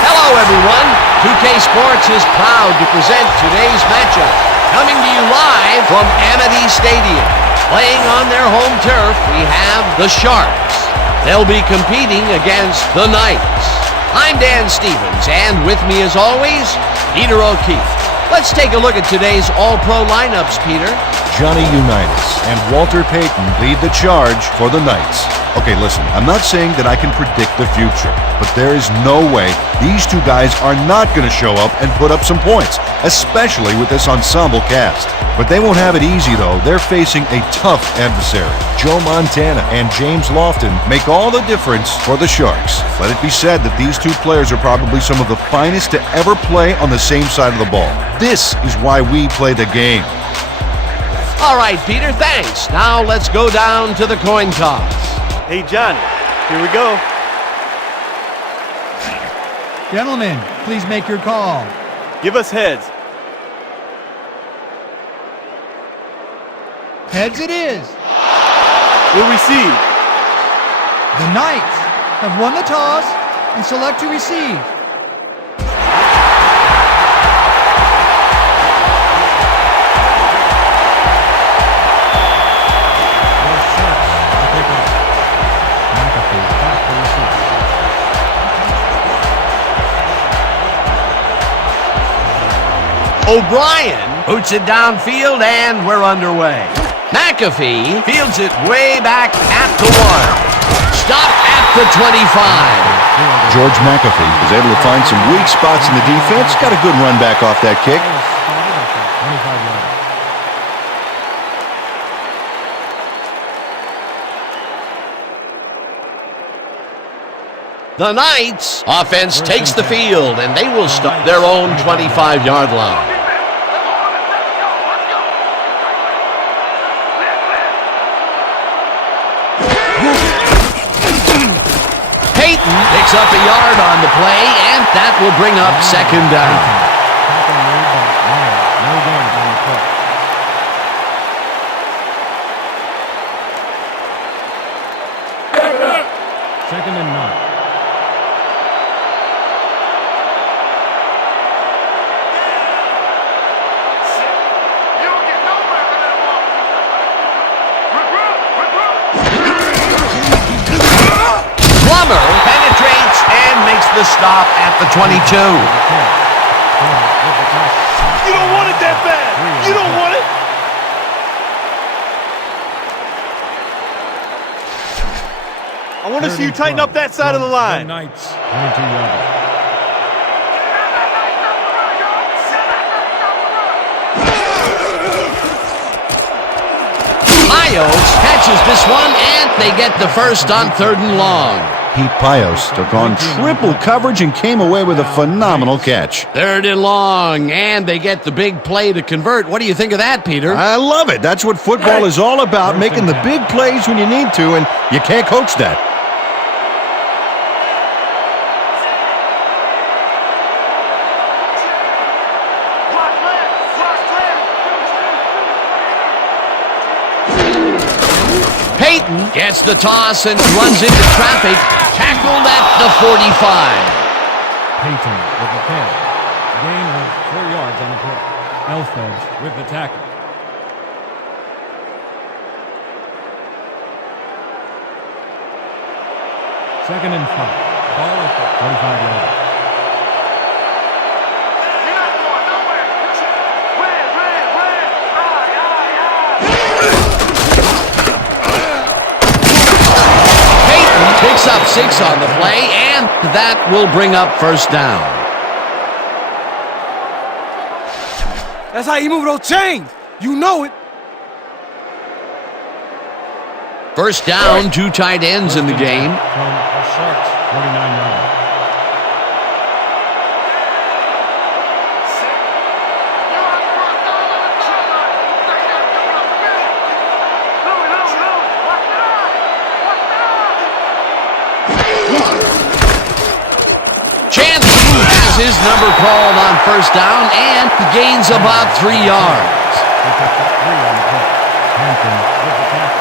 Hello everyone, 2K Sports is proud to present today's matchup. Coming to you live from Amity Stadium. Playing on their home turf, we have the Sharks. They'll be competing against the Knights. I'm Dan Stevens, and with me as always, Peter O'Keefe. Let's take a look at today's All-Pro lineups, Peter. Johnny Unitas and Walter Payton lead the charge for the Knights. Okay, listen, I'm not saying that I can predict the future, but there is no way these two guys are not going to show up and put up some points, especially with this ensemble cast. But they won't have it easy, though. They're facing a tough adversary. Joe Montana and James Lofton make all the difference for the Sharks. Let it be said that these two players are probably some of the finest to ever play on the same side of the ball. This is why we play the game. All right, Peter, thanks. Now let's go down to the coin toss. Hey, Johnny, here we go. Gentlemen, please make your call. Give us heads. Heads it is. We'll receive. The Knights have won the toss and select to receive. O'Brien boots it downfield, and we're underway. McAfee fields it way back at the 1. Stop at the 25. George McAfee was able to find some weak spots in the defense. Got a good run back off that kick. The Knights offense takes the field, and they will start their own 25-yard line. Payton picks up a yard on the play, and that will bring up second down. Second and 9. Penetrates and makes the stop at the 22. You don't want it that bad. You don't want it. I want to see you tighten up that side of the line. Knights, 22-yard. Lyles catches this one, and they get the first on 3rd and long. Pete Pios took on triple coverage and came away with a phenomenal catch. 3rd and long, and they get the big play to convert. What do you think of that, Peter? I love it. That's what football is all about, making the big plays when you need to, and you can't coach that. Peyton gets the toss and runs into traffic. Tackled at the 45. Peyton with the catch. Gain of 4 yards on the play. Elfedge with the tackle. Second and 5. Ball at the 45-yard line. Picks up 6 on the play, and that will bring up 1st down. That's how you move those chains. You know it. 1st down, 2 tight ends in the game. From the Sharks, 49-yard line. His number called on 1st down and gains about 3 yards. They picked up 3 on the play. Hampton with the tackle.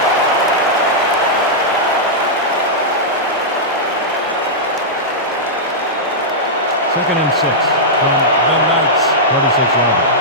Second and 6 from the Knights, 36-yard line.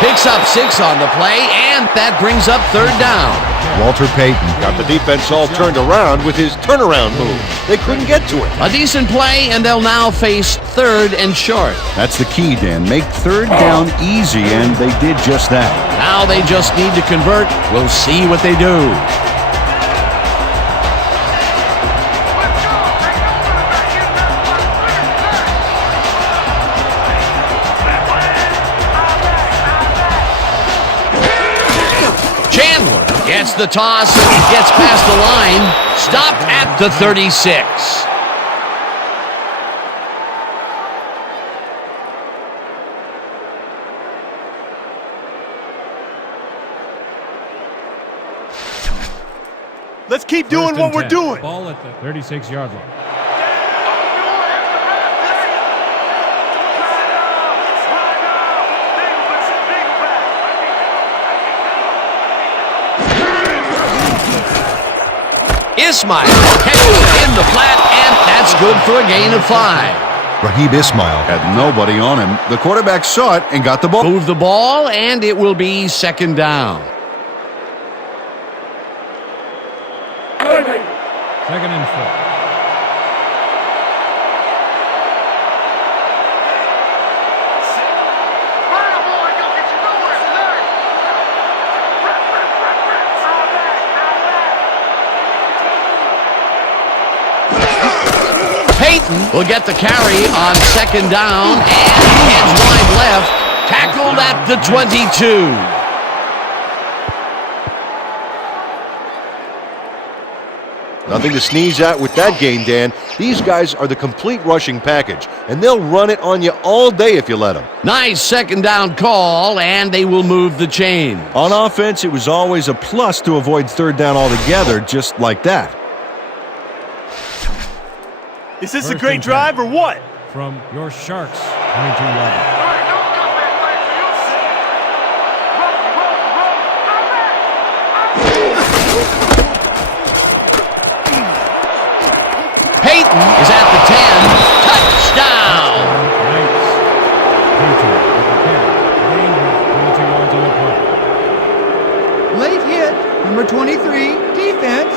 Picks up 6 on the play, and that brings up 3rd down. Walter Payton got the defense all turned around with his turnaround move. They couldn't get to it. A decent play, and they'll now face 3rd and short. That's the key, Dan. Make 3rd down easy, and they did just that. Now they just need to convert. We'll see what they do. Gets the toss and gets past the line. Stopped at the 36. Let's keep doing what we're doing. Ball at the 36-yard line. Ismail catches in the flat, and that's good for a gain of 5. Raheem Ismail had nobody on him. The quarterback saw it and got the ball. Move the ball, and it will be 2nd down. 2nd and 4. Peyton will get the carry on 2nd down, and heads wide left. Tackled at the 22. Nothing to sneeze at with that gain, Dan. These guys are the complete rushing package, and they'll run it on you all day if you let them. Nice 2nd down call, and they will move the chain. On offense, it was always a plus to avoid 3rd down altogether, just like that. Is this a great drive or what? From your Sharks, 22-yard line. Peyton is at the 10. Touchdown! Knights. Peyton with the carry. Gain of 22 yards on the play. Late hit, number 23, defense.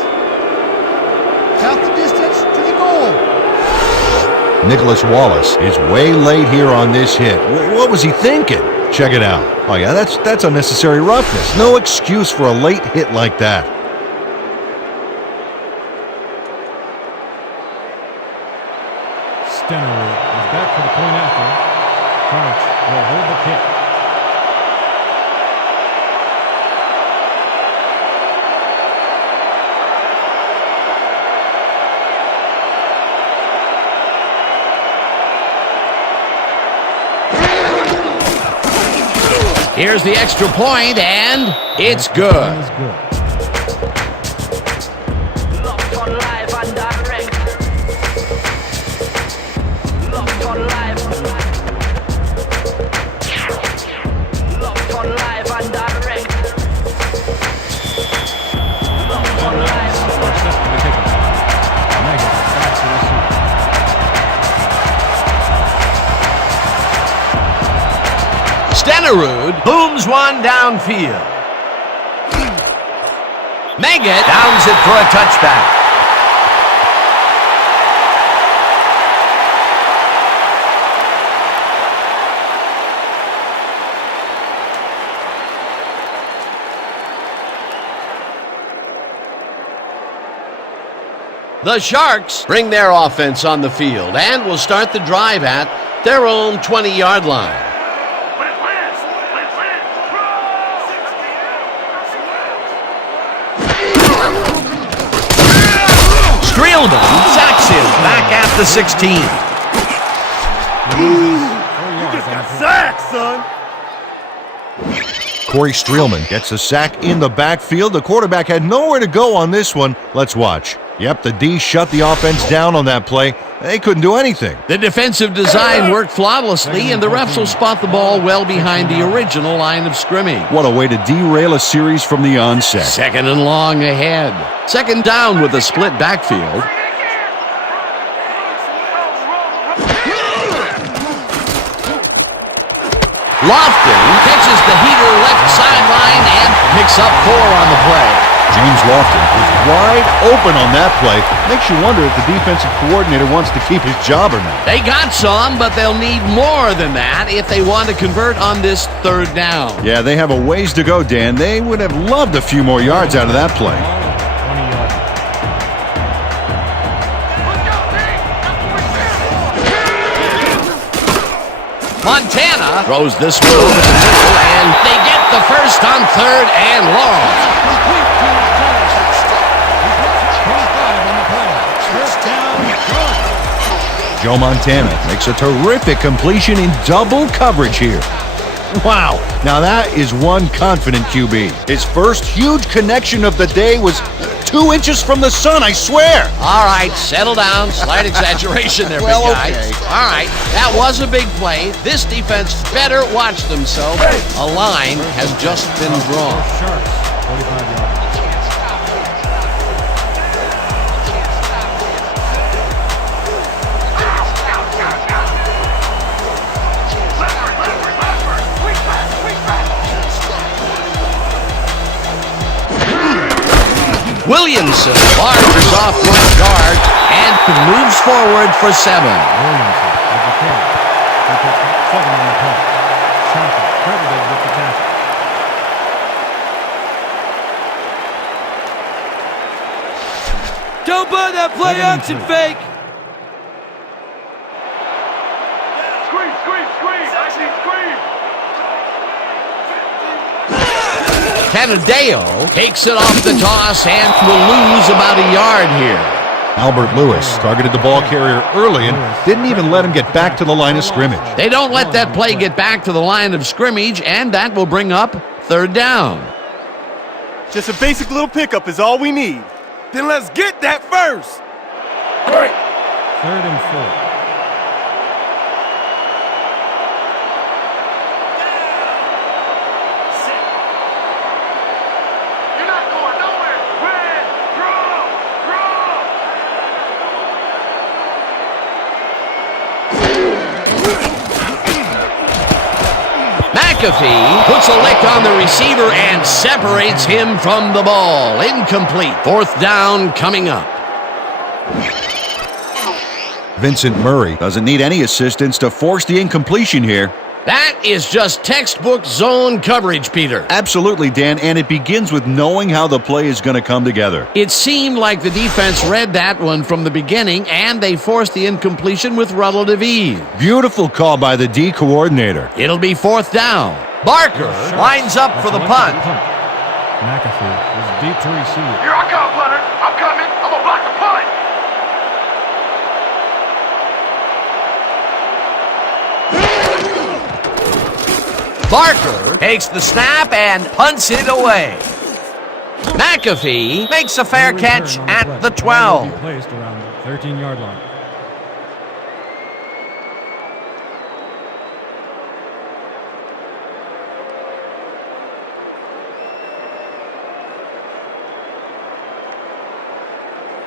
Half the distance to the goal. Nicholas Wallace is way late here on this hit. What was he thinking? Check it out. Oh, yeah, that's unnecessary roughness. No excuse for a late hit like that. Stenerud is back for the point after. Crouch will hold the kick. Here's the extra point, and it's good. It's good. Locked on live and direct. Locked on live. Locked on live and direct. Locked on live. Starts up for the kicker. Megan back to receive. Stenerud booms one downfield. Meggett downs it for a touchback. The Sharks bring their offense on the field and will start the drive at their own 20-yard line. Streelman sacks him back at the 16. You just got sacked, son. Corey Streelman gets a sack in the backfield. The quarterback had nowhere to go on this one. Let's watch. Yep, the D shut the offense down on that play. They couldn't do anything. The defensive design worked flawlessly, and the refs will spot the ball well behind the original line of scrimmage. What a way to derail a series from the onset. Second and long ahead. Second down with a split backfield. Lofton catches the heater left sideline and picks up 4 on the play. James Lofton was wide open on that play. Makes you wonder if the defensive coordinator wants to keep his job or not. They got some, but they'll need more than that if they want to convert on this third down. Yeah, they have a ways to go, Dan. They would have loved a few more yards out of that play. 20 yards. Montana throws this one over the middle, and they get the first on third and long. Joe Montana makes a terrific completion in double coverage here. Wow, now that is one confident QB. His first huge connection of the day was 2 inches from the sun, I swear. All right, settle down. Slight exaggeration there, Well, big guy. okay. All right, that was a big play. This defense better watch themselves. A line has just been drawn. Sharks, 45 yards. Williamson barges off one guard and moves forward for 7. Williamson with the carry. They pick up 7 on the play. Shaka credited with the tackle. Don't buy that play action fake. Screen, screen, screen. I see screen. Canadeo takes it off the toss and will lose about a yard here. Albert Lewis targeted the ball carrier early and didn't even let him get back to the line of scrimmage. They don't let that play get back to the line of scrimmage, and that will bring up third down. Just a basic little pickup is all we need. Then let's get that first. 3rd and 4. You're not going nowhere. Red, draw, draw. McAfee puts a lick on the receiver and separates him from the ball. Incomplete. 4th down coming up. Vincent Murray doesn't need any assistance to force the incompletion here. That is just textbook zone coverage, Peter. Absolutely, Dan, and it begins with knowing how the play is going to come together. It seemed like the defense read that one from the beginning, and they forced the incompletion with relative ease. Beautiful call by the D coordinator. It'll be 4th down. Barker lines up for the punt. McAfee is deep to receive. Here I come, Leonard. I'm coming. I'm gonna block the punt. Barker takes the snap and punts it away. McAfee makes a fair catch at the 12. Will be placed around the 13-yard line.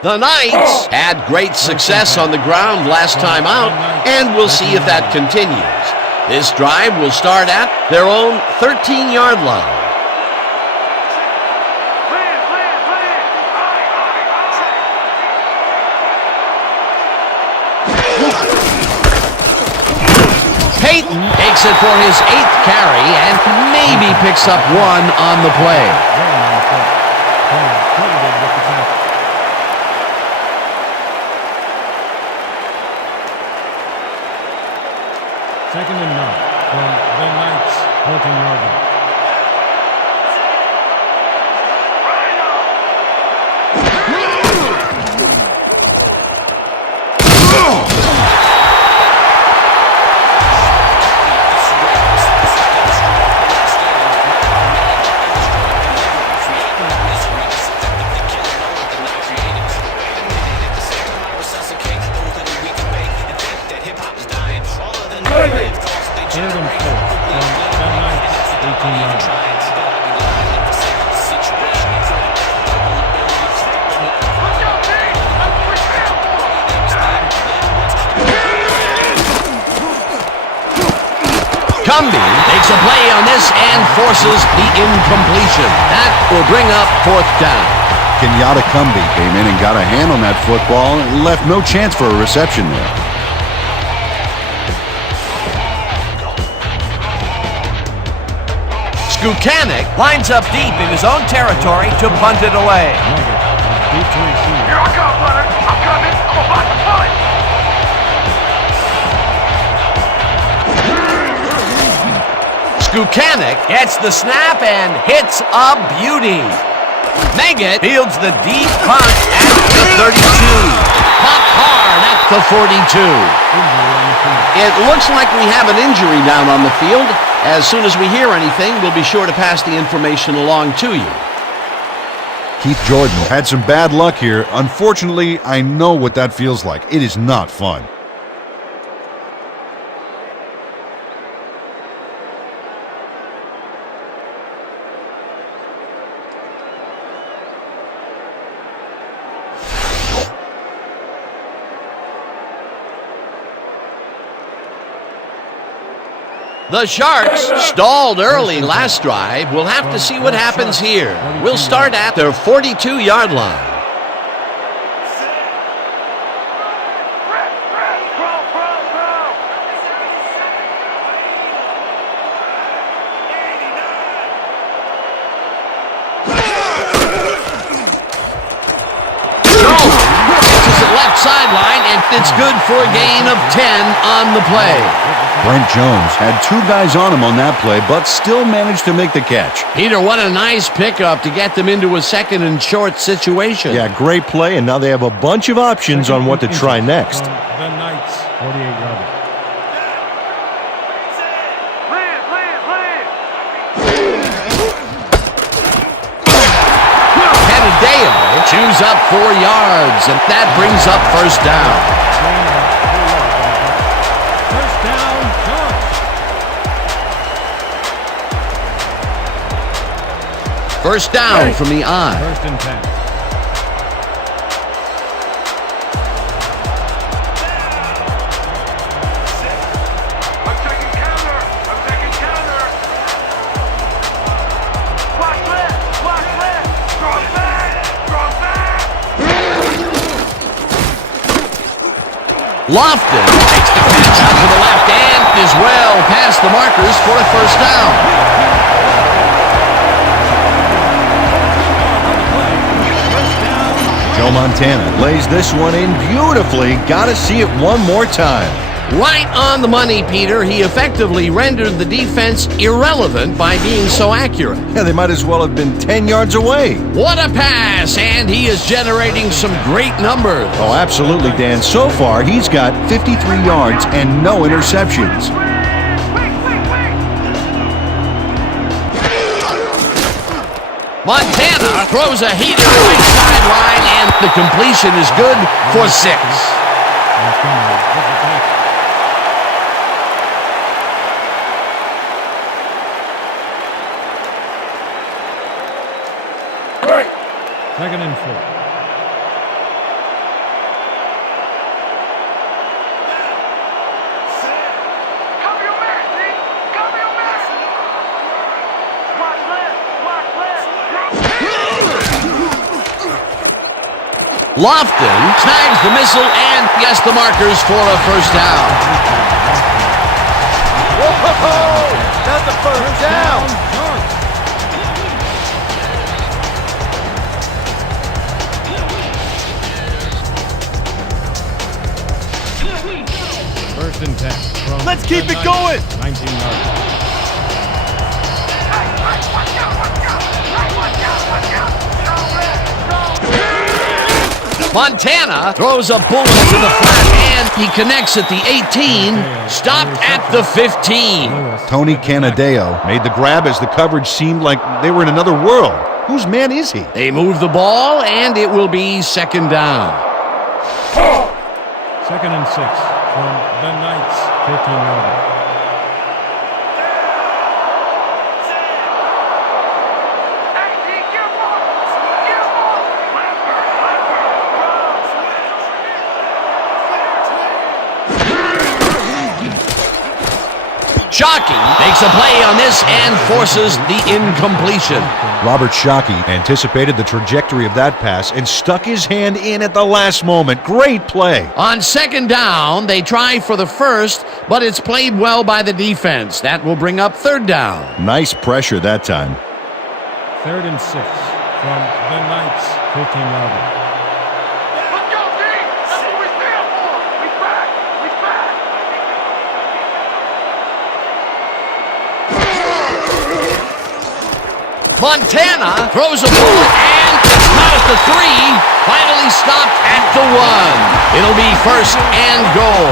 The Knights had great success on the ground last time out, and we'll see if that continues. This drive will start at their own 13-yard line. Peyton takes it for his 8th carry and maybe picks up 1 on the play. Second and 9 from the Knights, 14-yard line. Third and 4 from the Knights, 18-yard line. Cumbie makes a play on this and forces the incompletion. That will bring up 4th down. Kenyatta Cumbie came in and got a hand on that football and left no chance for a reception there. Skukanic lines up deep in his own territory to punt it away. Deep to receive. Here I come, Leonard. I'm coming. I'm gonna block the punt. Skukanic gets the snap and hits a beauty. Meggett fields the deep punt at the 32. Popped hard at the 42. It looks like we have an injury down on the field. As soon as we hear anything, we'll be sure to pass the information along to you. Keith Jordan had some bad luck here. Unfortunately, I know what that feels like. It is not fun. The Sharks stalled early last drive. We'll have to see what happens here. We'll start at their 42-yard line. Left sideline, and it's good for a gain of 10 on the play. Brent Jones had 2 guys on him on that play, but still managed to make the catch. Peter, what a nice pickup to get them into a 2nd and short situation. Yeah, great play, and now they have a bunch of options on what to try next. The Knights, 48-yard line. Chews up 4 yards, and that brings up 1st down. First down from the I. 1st and 10. Lofton takes the catch out to the left and is well past the markers for a first down. Joe Montana lays this one in beautifully. Gotta see it one more time. Right on the money, Peter. He effectively rendered the defense irrelevant by being so accurate. Yeah, they might as well have been 10 yards away. What a pass, and he is generating some great numbers. Oh, absolutely, Dan. So far, he's got 53 yards and no interceptions. Montana throws a heater right sideline, and the completion is good for 6. Second and 4. Lofton snags the missile and gets the markers for a first down. Whoa! That's a first down! First and 10. From Let's keep it going! 19 yards. Montana throws a bullet to the flat, and he connects at the 18, stopped at the 15. Tony Canadeo made the grab as the coverage seemed like they were in another world. Whose man is he? They move the ball, and it will be second down. Second and 6 from the Knights, 15-yard. Shockey makes a play on this and forces the incompletion. Robert Shockey anticipated the trajectory of that pass and stuck his hand in at the last moment. Great play. On second down, they try for the first, but it's played well by the defense. That will bring up third down. Nice pressure that time. Third and 6 from the Knights, 15-yard. Montana throws a bullet, and it's not at the 3. Finally stopped at the 1. It'll be first and goal.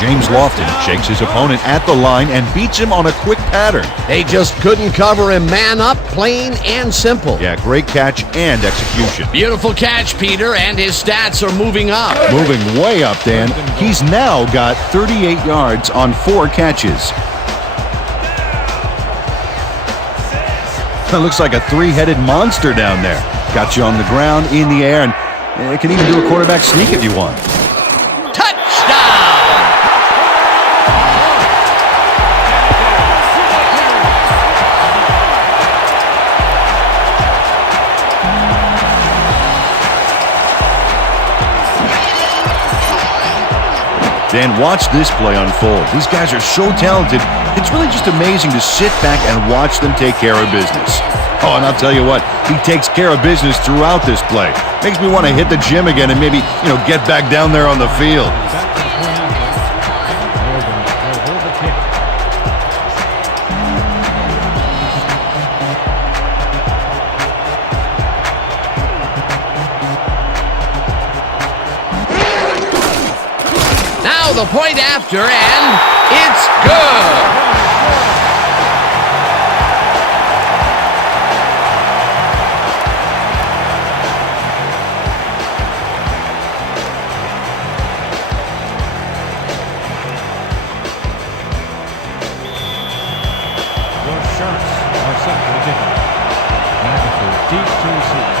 James Lofton shakes his opponent at the line and beats him on a quick pattern. They just couldn't cover him man up, plain and simple. Yeah, great catch and execution. Beautiful catch, Peter, and his stats are moving up. Moving way up, Dan. He's now got 38 yards on 4 catches. It looks like a 3-headed monster down there. Got you on the ground, in the air, and it can even do a quarterback sneak if you want. Touchdown! Dan, watch this play unfold. These guys are so talented, it's really just amazing to sit back and watch them take care of business. Oh, and I'll tell you what, he takes care of business throughout this play. Makes me want to hit the gym again and maybe, get back down there on the field. Now the point after, and it's good. Your Sharks are set for the kickoff. McAfee deep to receive.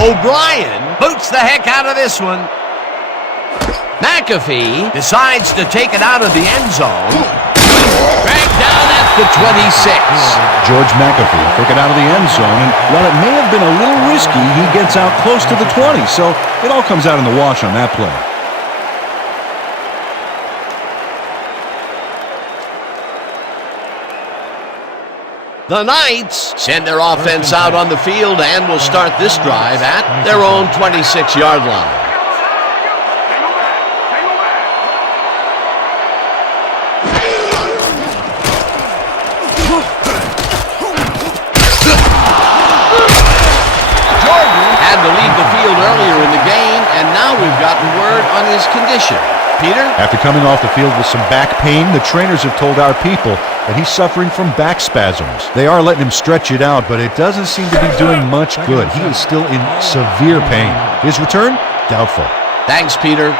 O'Brien boots the heck out of this one. McAfee decides to take it out of the end zone. Dragged down at the 26. George McAfee took it out of the end zone, and while it may have been a little risky, he gets out close to the 20, so it all comes out in the wash on that play. The Knights send their offense out on the field and will start this drive at their own 26-yard line. Jordan had to leave the field earlier in the game, and now we've gotten word on his condition. Peter? After coming off the field with some back pain, the trainers have told our people that he's suffering from back spasms. They are letting him stretch it out, but it doesn't seem to be doing much good. He is still in severe pain. His return? Doubtful. Thanks, Peter.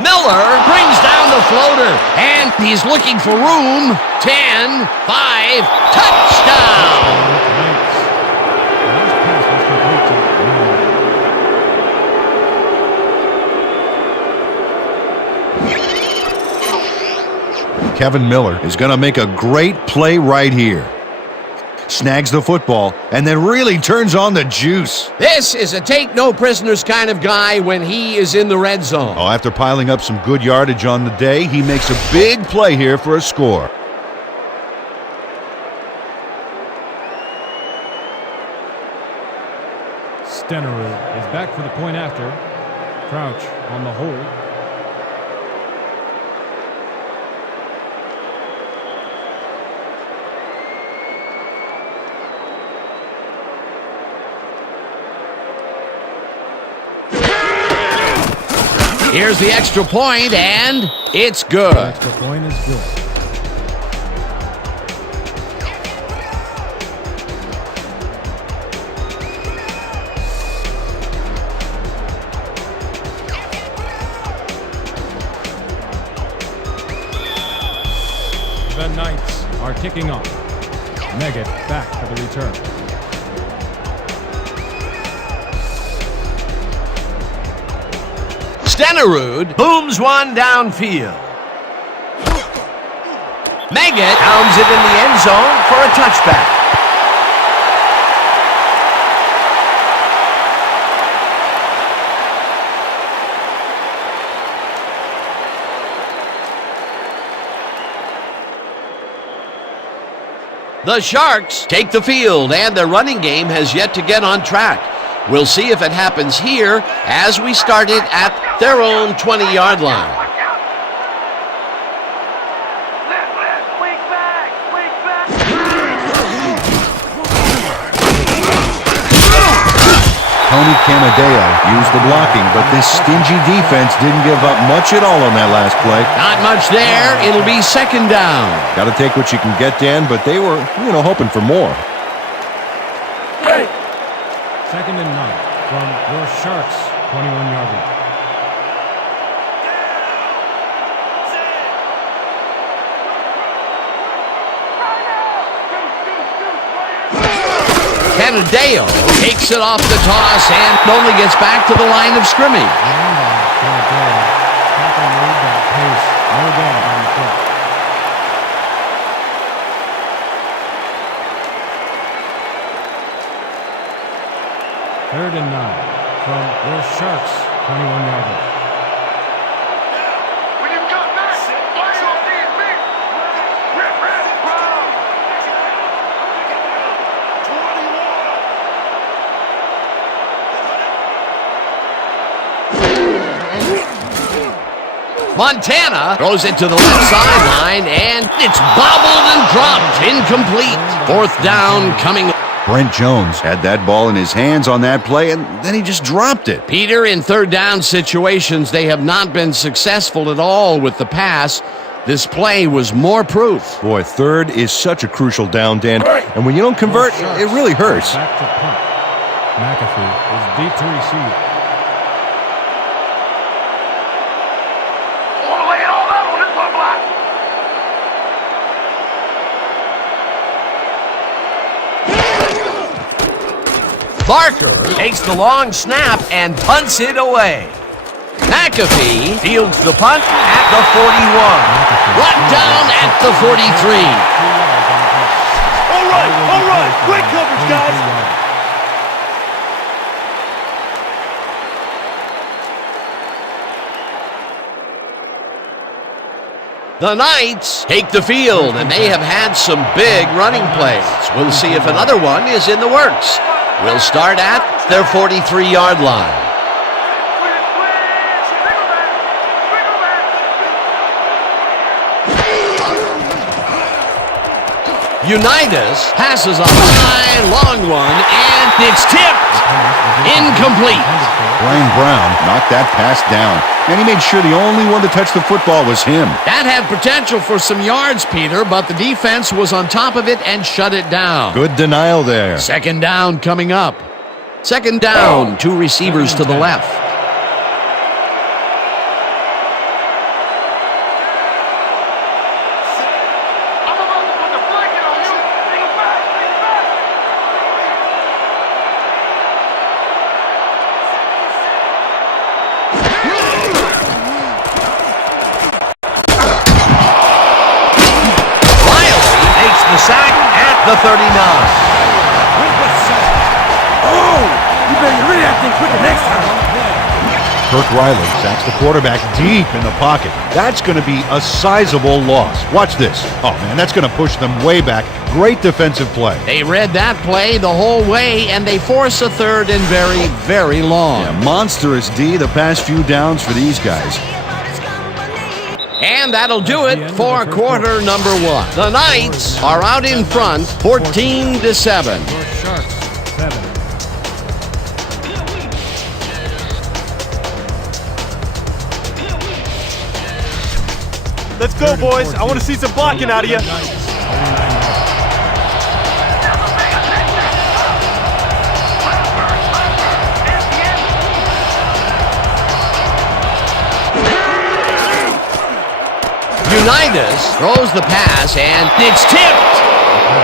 Miller brings down the floater, and he's looking for room. 10, 5, touchdown! Kevin Miller is going to make a great play right here. Snags the football, and then really turns on the juice. This is a take-no-prisoners kind of guy when he is in the red zone. Oh, after piling up some good yardage on the day, he makes a big play here for a score. Stenerud is back for the point after. Crouch on the hold. Here's the extra point, and it's good. The extra point is good. The Knights are kicking off. Meggett back for the return. Stenerud booms one downfield. Meggett pounds it in the end zone for a touchback. The Sharks take the field, and their running game has yet to get on track. We'll see if it happens here as we start it at their own 20-yard line. Tony Camadeo used the blocking, but this stingy defense didn't give up much at all on that last play. Not much there. It'll be second down. Got to take what you can get, Dan, but they were, hoping for more. Second and 9 from your Sharks 21-yard line. Camadeo takes it off the toss and only gets back to the line of scrimmage. Camadeo tackle made that pace. No damage on the play. Third and 9 from your Sharks 21-yard line. When you come back, play on defense. Rip, Brown. 21. Montana throws it to the left sideline, and it's bobbled and dropped. Incomplete. Fourth down coming. Brent Jones had that ball in his hands on that play, and then he just dropped it. Peter, in third down situations, they have not been successful at all with the pass. This play was more proof. Boy, third is such a crucial down, Dan. And when you don't convert, it really hurts. Back to punt. McAfee is deep to receive. Barker takes the long snap and punts it away. McAfee fields the punt at the 41. Brought down at the 43. All right. Great coverage, guys. The Knights take the field, and they have had some big running plays. We'll see if another one is in the works. We'll start at their 43-yard line. Unitas passes a high, long one, and it's tipped. Incomplete. Brian Brown knocked that pass down, and he made sure the only one to touch the football was him. That had potential for some yards, Peter, but the defense was on top of it and shut it down. Good denial there. Second down coming up. Second down, two receivers to the left. Sack at the 39. Oh, you better hurry that thing quicker next time. Kirk Riley sacks the quarterback deep in the pocket. That's going to be a sizable loss. Watch this. Oh, man, that's going to push them way back. Great defensive play. They read that play the whole way, and they force a third and very, very long. Yeah, monstrous D the past few downs for these guys. And that'll do it for quarter number one. The Knights are out in front, 14-7. Sharks, 7. Let's go, boys. I want to see some blocking out of you. Unitas throws the pass, and it's tipped.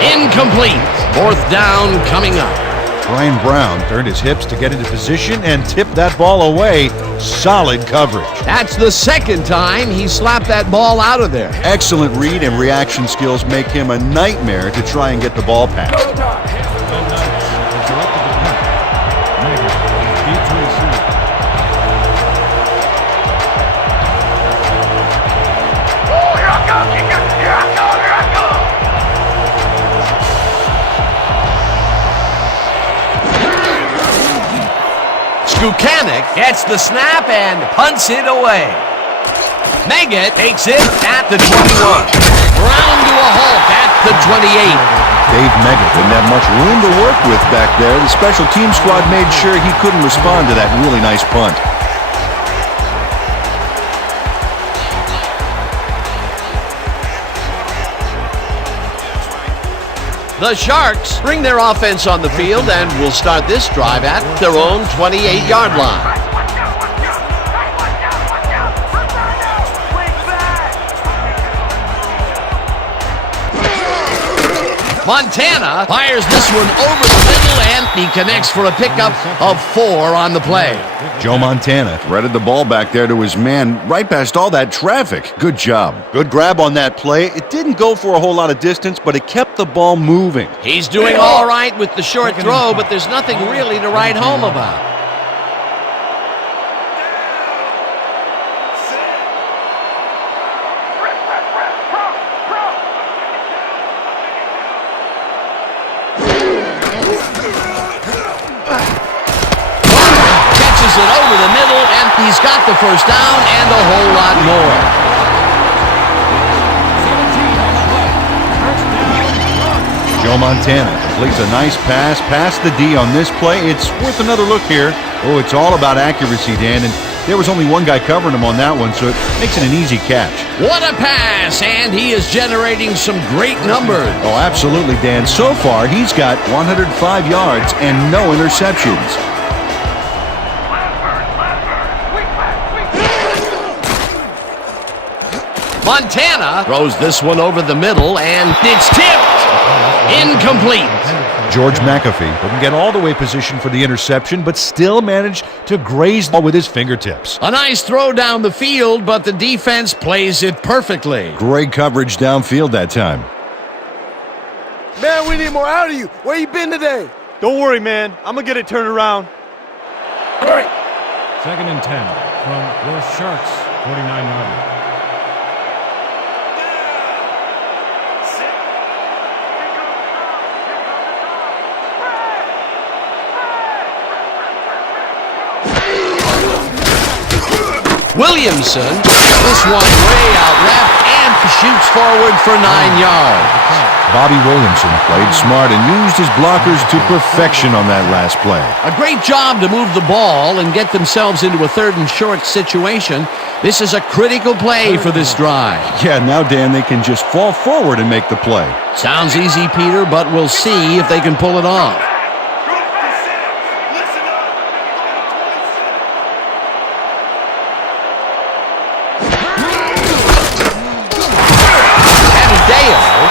Incomplete. Fourth down coming up. Brian Brown turned his hips to get into position and tipped that ball away. Solid coverage. That's the second time he slapped that ball out of there. Excellent read and reaction skills make him a nightmare to try and get the ball past. Buchanan gets the snap and punts it away. Meggett takes it at the 21. Round to a halt at the 28. Dave Meggett didn't have much room to work with back there. The special team squad made sure he couldn't respond to that really nice punt. The Sharks bring their offense on the field and will start this drive at their own 28-yard line. Montana fires this one over the middle, and he connects for a pickup of 4 on the play. Joe Montana threaded the ball back there to his man right past all that traffic. Good job. Good grab on that play. It didn't go for a whole lot of distance, but it kept the ball moving. He's doing all right with the short throw, but there's nothing really to write home about. It over the middle, and he's got the first down and a whole lot more. Joe Montana completes a nice pass past the D on this play. It's worth another look here. Oh, it's all about accuracy, Dan, and there was only one guy covering him on that one, so it makes it an easy catch. What a pass, and he is generating some great numbers. Oh, absolutely, Dan. So far, he's got 105 yards and no interceptions. Montana throws this one over the middle, and it's tipped. Incomplete. George McAfee couldn't get all the way positioned for the interception, but still managed to graze the ball with his fingertips. A nice throw down the field, but the defense plays it perfectly. Great coverage downfield that time. Man, we need more out of you. Where you been today? Don't worry, man. I'm gonna get it turned around. Hurry. 2nd and 10 from your Sharks 49-yarder. Williamson takes this one way out left and shoots forward for 9 yards. Bobby Williamson played smart and used his blockers to perfection on that last play. A great job to move the ball and get themselves into a 3rd and short situation. This is a critical play for this drive. Yeah, now, Dan, they can just fall forward and make the play. Sounds easy, Peter, but we'll see if they can pull it off.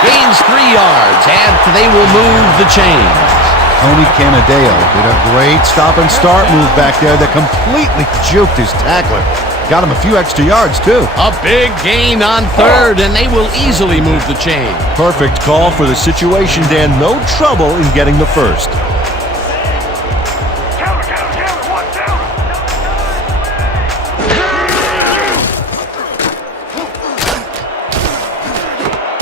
Gains 3 yards, and they will move the chains. Tony Canadeo did a great stop-and-start move back there that completely juked his tackler. Got him a few extra yards, too. A big gain on 3rd, and they will easily move the chain. Perfect call for the situation, Dan. No trouble in getting the first.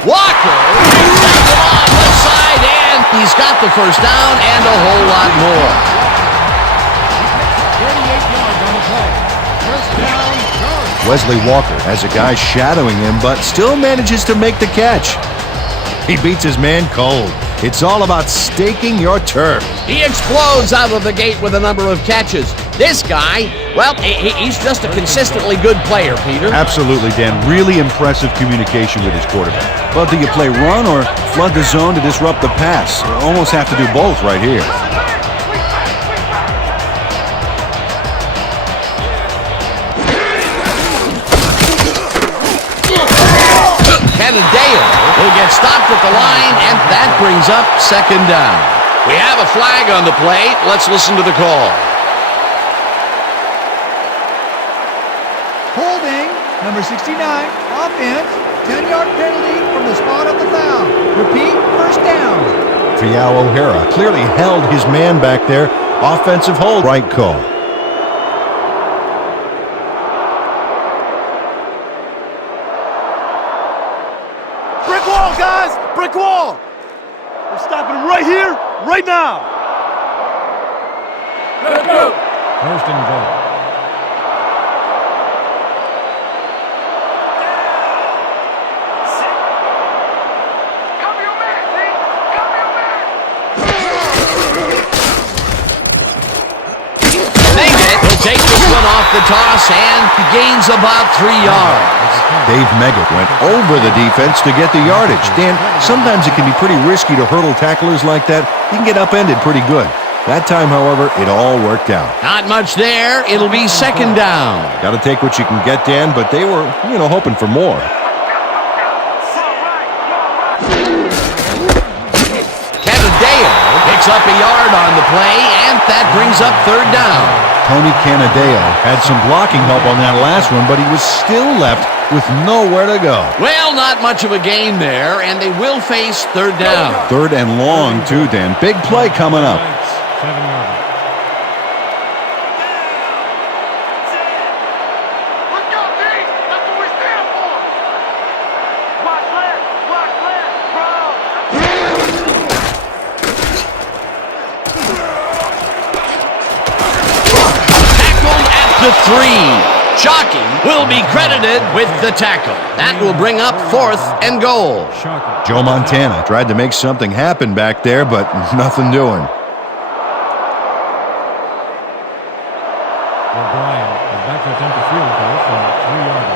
Walker brings down the ball left side, and he's got the first down and a whole lot more. 38 yards on the play. First down, Sharks. Wesley Walker has a guy shadowing him, but still manages to make the catch. He beats his man cold. It's all about staking your turf. He explodes out of the gate with a number of catches. This guy, well, he's just a consistently good player, Peter. Absolutely, Dan. Really impressive communication with his quarterback. Well, do you play run or flood the zone to disrupt the pass? You almost have to do both right here. Canadeo will get stopped at the line, and that brings up 2nd down. We have a flag on the play. Let's listen to the call. Holding, number 69, offense, 10-yard penalty from the spot of the foul. Repeat, first down. Fial O'Hara clearly held his man back there. Offensive hold. Right call. Brick wall, guys! Brick wall! We're stopping him right here, right now! Let's go! 1st and goal. Take this one off the toss and gains about 3 yards. Dave Meggett went over the defense to get the yardage. Dan, sometimes it can be pretty risky to hurdle tacklers like that. You can get upended pretty good. That time, however, it all worked out. Not much there. It'll be 2nd down. Got to take what you can get, Dan, but they were, hoping for more. Canadeo picks up a yard on the play, and that brings up 3rd down. Tony Canadeo had some blocking help on that last one, but he was still left with nowhere to go. Well, not much of a gain there, and they will face 3rd down. 3rd and long, too, Dan. Big play coming up. 7-yarder. Let's go, D! That's what we stand for! Watch left, bro! Tackled at the 3. Jockey will be credited with the tackle. That will bring up 4th and goal. Shocking. Joe Montana tried to make something happen back there, but nothing doing. O'Brien is back to attempt a field goal from 3 yards.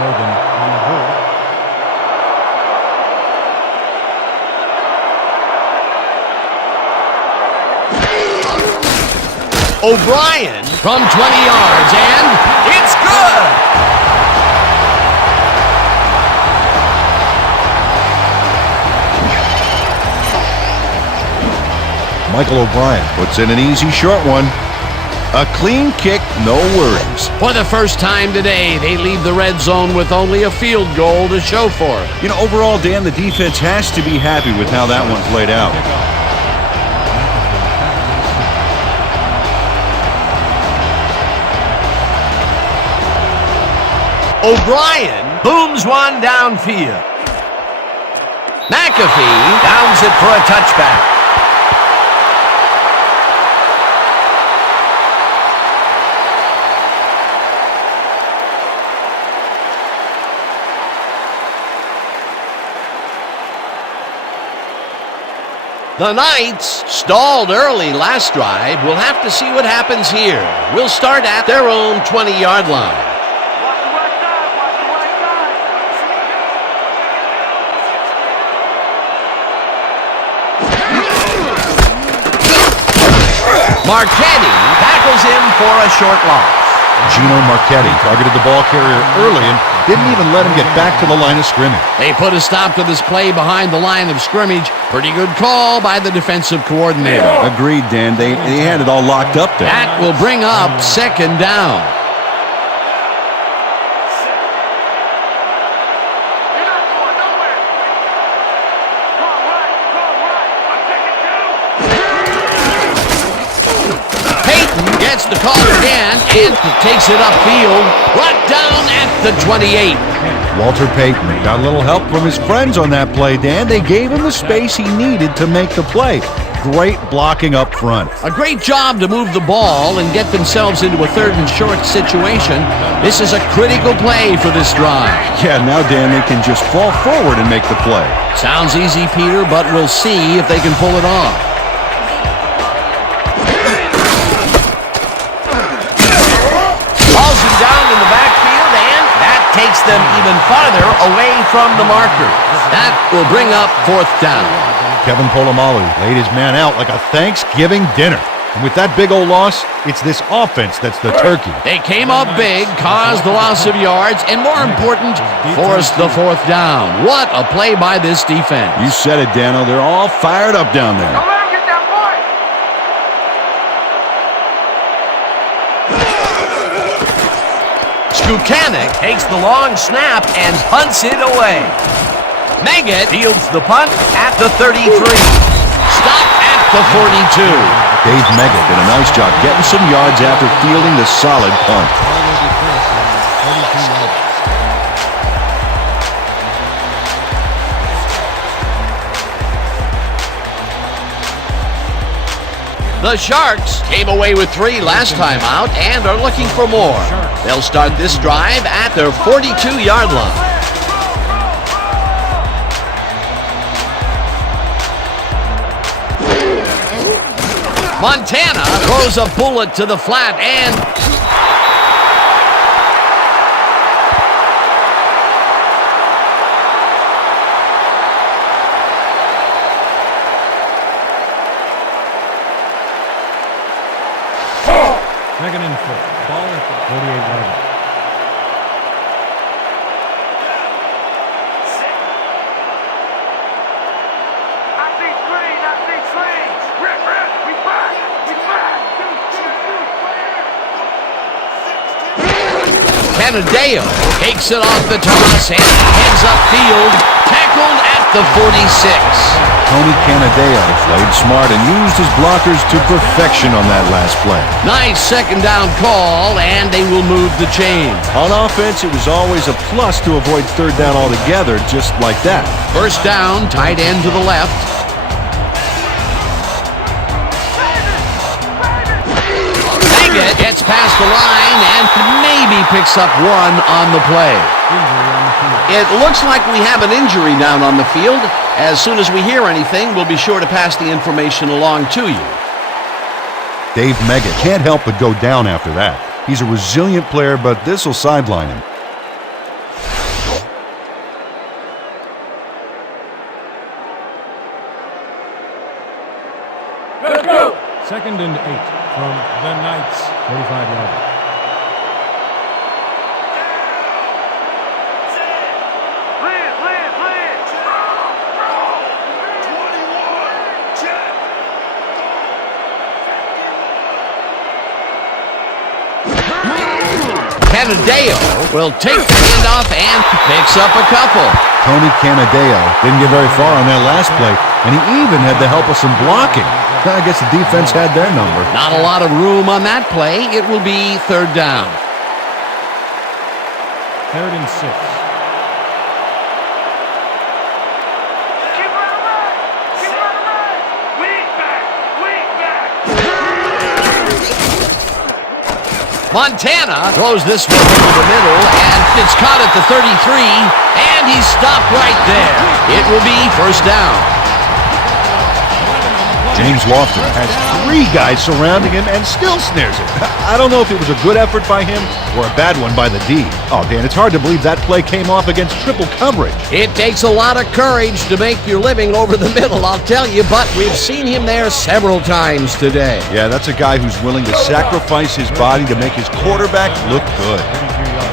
Logan on the hold. O'Brien from 20 yards, and it's good! Michael O'Brien puts in an easy short one. A clean kick, no worries. For the first time today, they leave the red zone with only a field goal to show for it. You know, overall, Dan, the defense has to be happy with how that one played out. O'Brien booms one downfield. McAfee downs it for a touchback. The Knights stalled early last drive. We'll have to see what happens here. We'll start at their own 20-yard line. Watch the right side. Watch the right side. Marchetti tackles him for a short loss. Gino Marchetti targeted the ball carrier early and didn't even let him get back to the line of scrimmage. They put a stop to this play behind the line of scrimmage. Pretty good call by the defensive coordinator. Agreed, Dan. They had it all locked up there. That will bring up second down. You're not going nowhere. Come right. I'm taking two. Peyton gets the call again and takes it upfield. Brought down at the 28. Walter Payton got a little help from his friends on that play, Dan. They gave him the space he needed to make the play. Great blocking up front. A great job to move the ball and get themselves into a third and short situation. This is a critical play for this drive. Yeah, now, Dan, they can just fall forward and make the play. Sounds easy, Peter, but we'll see if they can pull it off. Balls him down in the backfield, and that takes them even farther away from the marker. That will bring up fourth down. Kevin Polamalu laid his man out like a Thanksgiving dinner. And with that big old loss, it's this offense that's the turkey. They came up big, caused the loss of yards, and more important, forced the fourth down. What a play by this defense. You said it, Dano. They're all fired up down there. Don't let him get that point. Skukanic takes the long snap and punts it away. Meggett fields the punt at the 33. Stop at the 42. Dave Meggett did a nice job getting some yards after fielding the solid punt. The Sharks came away with 3 last time out and are looking for more. They'll start this drive at their 42-yard line. Montana throws a bullet to the flat and Second and 4. Ball at the 48-yard line. I see screens. Rip, we back. Canadeo takes it off the toss and heads upfield, tackled at the 46. Tony Canadeo played smart and used his blockers to perfection on that last play. Nice second down call, and they will move the chain. On offense, it was always a plus to avoid third down altogether, just like that. First down, tight end to the left. Meggett gets past the line and maybe picks up one on the play. It looks like we have an injury down on the field. As soon as we hear anything, we'll be sure to pass the information along to you. Dave Meggett can't help but go down after that. He's a resilient player, but this will sideline him. Let's go. Second and 8 from the Knights, 45-yard line. Canadeo will take the handoff and picks up a couple. Tony Canadeo didn't get very far on that last play, and he even had the help of some blocking. I guess the defense had their number. Not a lot of room on that play. It will be third down. 3rd and 6. Montana throws this one over the middle, and it's caught at the 33, and he's stopped right there. It will be first down. James Lofton has 3 guys surrounding him and still snares it. I don't know if it was a good effort by him or a bad one by the D. Oh, Dan, it's hard to believe that play came off against triple coverage. It takes a lot of courage to make your living over the middle, I'll tell you, but we've seen him there several times today. Yeah, that's a guy who's willing to sacrifice his body to make his quarterback look good. 32 yards.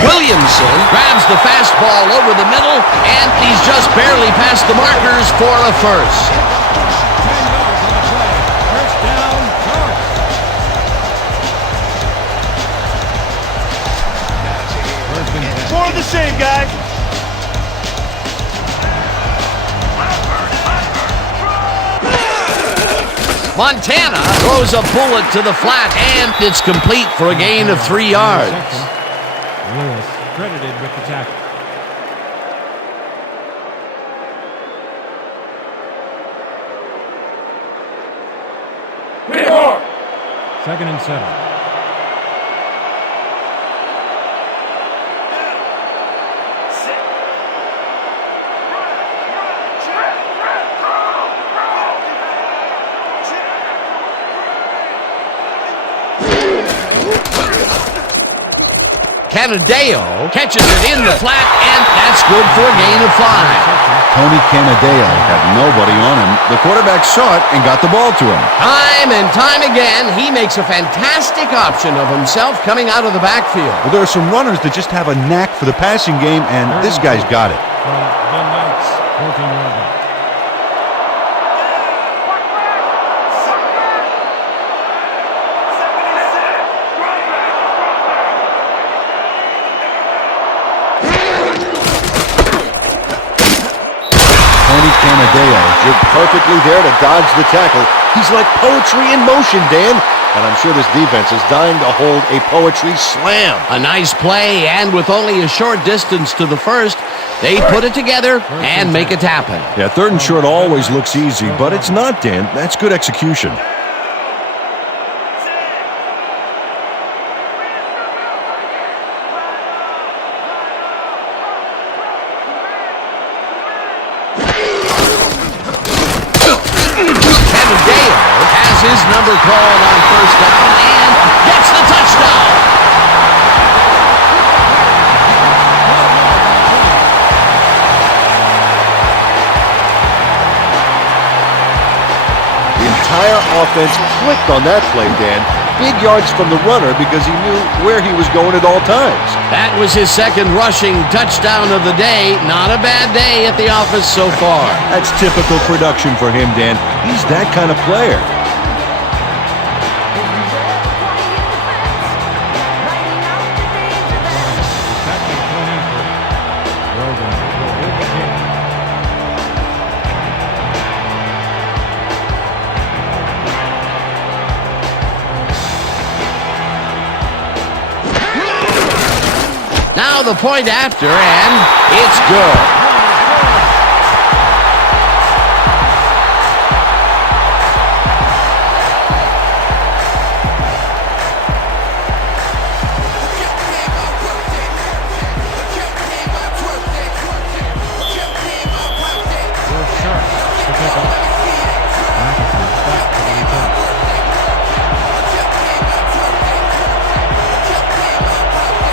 Williamson grabs the fastball over the middle, and he's just barely past the markers for a first. 10 yards on the play. First down, Chargers. First and 10. More of the same, guys. Montana throws a bullet to the flat, and it's complete for a gain of 3 yards. Lewis credited with the tackle. Second and 7. Canadeo catches it in the flat, and that's good for a gain of 5. Tony Canadeo had nobody on him. The quarterback saw it and got the ball to him. Time and time again, he makes a fantastic option of himself coming out of the backfield. Well, there are some runners that just have a knack for the passing game, and this guy's got it. From the Knights, 14-yard line. Canadeo, you're perfectly there to dodge the tackle. He's like poetry in motion, Dan. And I'm sure this defense is dying to hold a poetry slam. A nice play, and with only a short distance to the first, they put it together and make it happen. Yeah, 3rd and short always looks easy, but it's not, Dan. That's good execution. His number called on first down and gets the touchdown. The entire offense clicked on that play, Dan. Big yards from the runner because he knew where he was going at all times. That was his second rushing touchdown of the day. Not a bad day at the office so far. That's typical production for him, Dan. He's that kind of player. Now the point after, and it's good.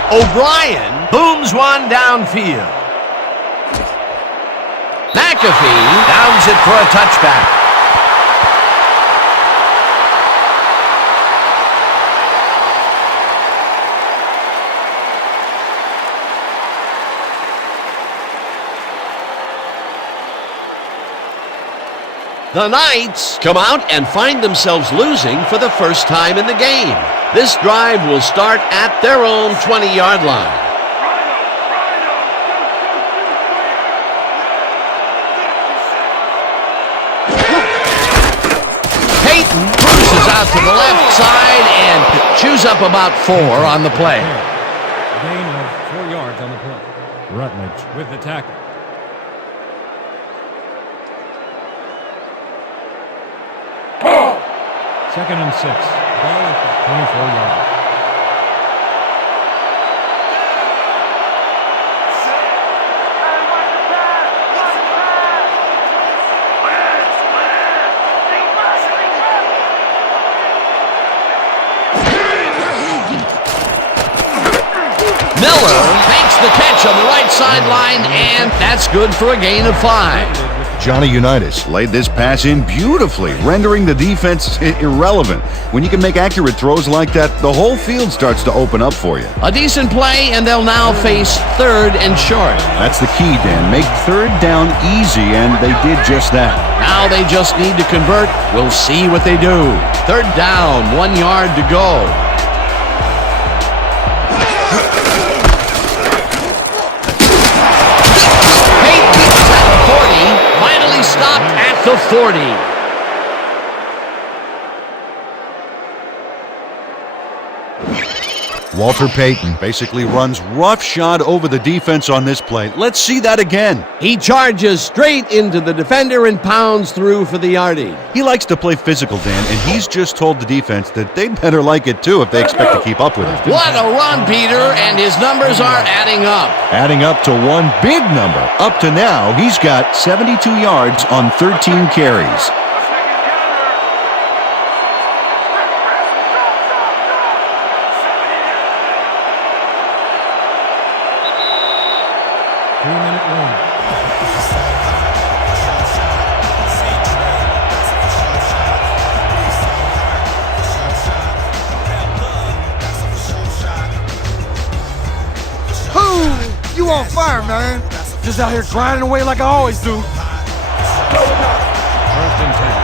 O'Brien booms one downfield. McAfee downs it for a touchback. The Knights come out and find themselves losing for the first time in the game. This drive will start at their own 20-yard line. Peyton cruises out to the left side and chews up about 4 on the play. Gain of 4 yards on the play. Rutledge with the tackle. Second and 6. Ball at the 24-yard. Miller makes the catch on the right sideline, and that's good for a gain of 5. Johnny Unitas laid this pass in beautifully, rendering the defense irrelevant. When you can make accurate throws like that, the whole field starts to open up for you. A decent play, and they'll now face 3rd and short. That's the key, Dan. Make 3rd down easy, and they did just that. Now they just need to convert. We'll see what they do. 3rd down, 1 yard to go. Stopped at the 40. Walter Payton basically runs roughshod over the defense on this play. Let's see that again. He charges straight into the defender and pounds through for the yardage. He likes to play physical, Dan, and he's just told the defense that they better like it too if they expect to keep up with it. What a run, Peter, and his numbers are adding up. Adding up to one big number. Up to now, he's got 72 yards on 13 carries. You on fire, man. Just out here grinding away like I always do. 1st and 10.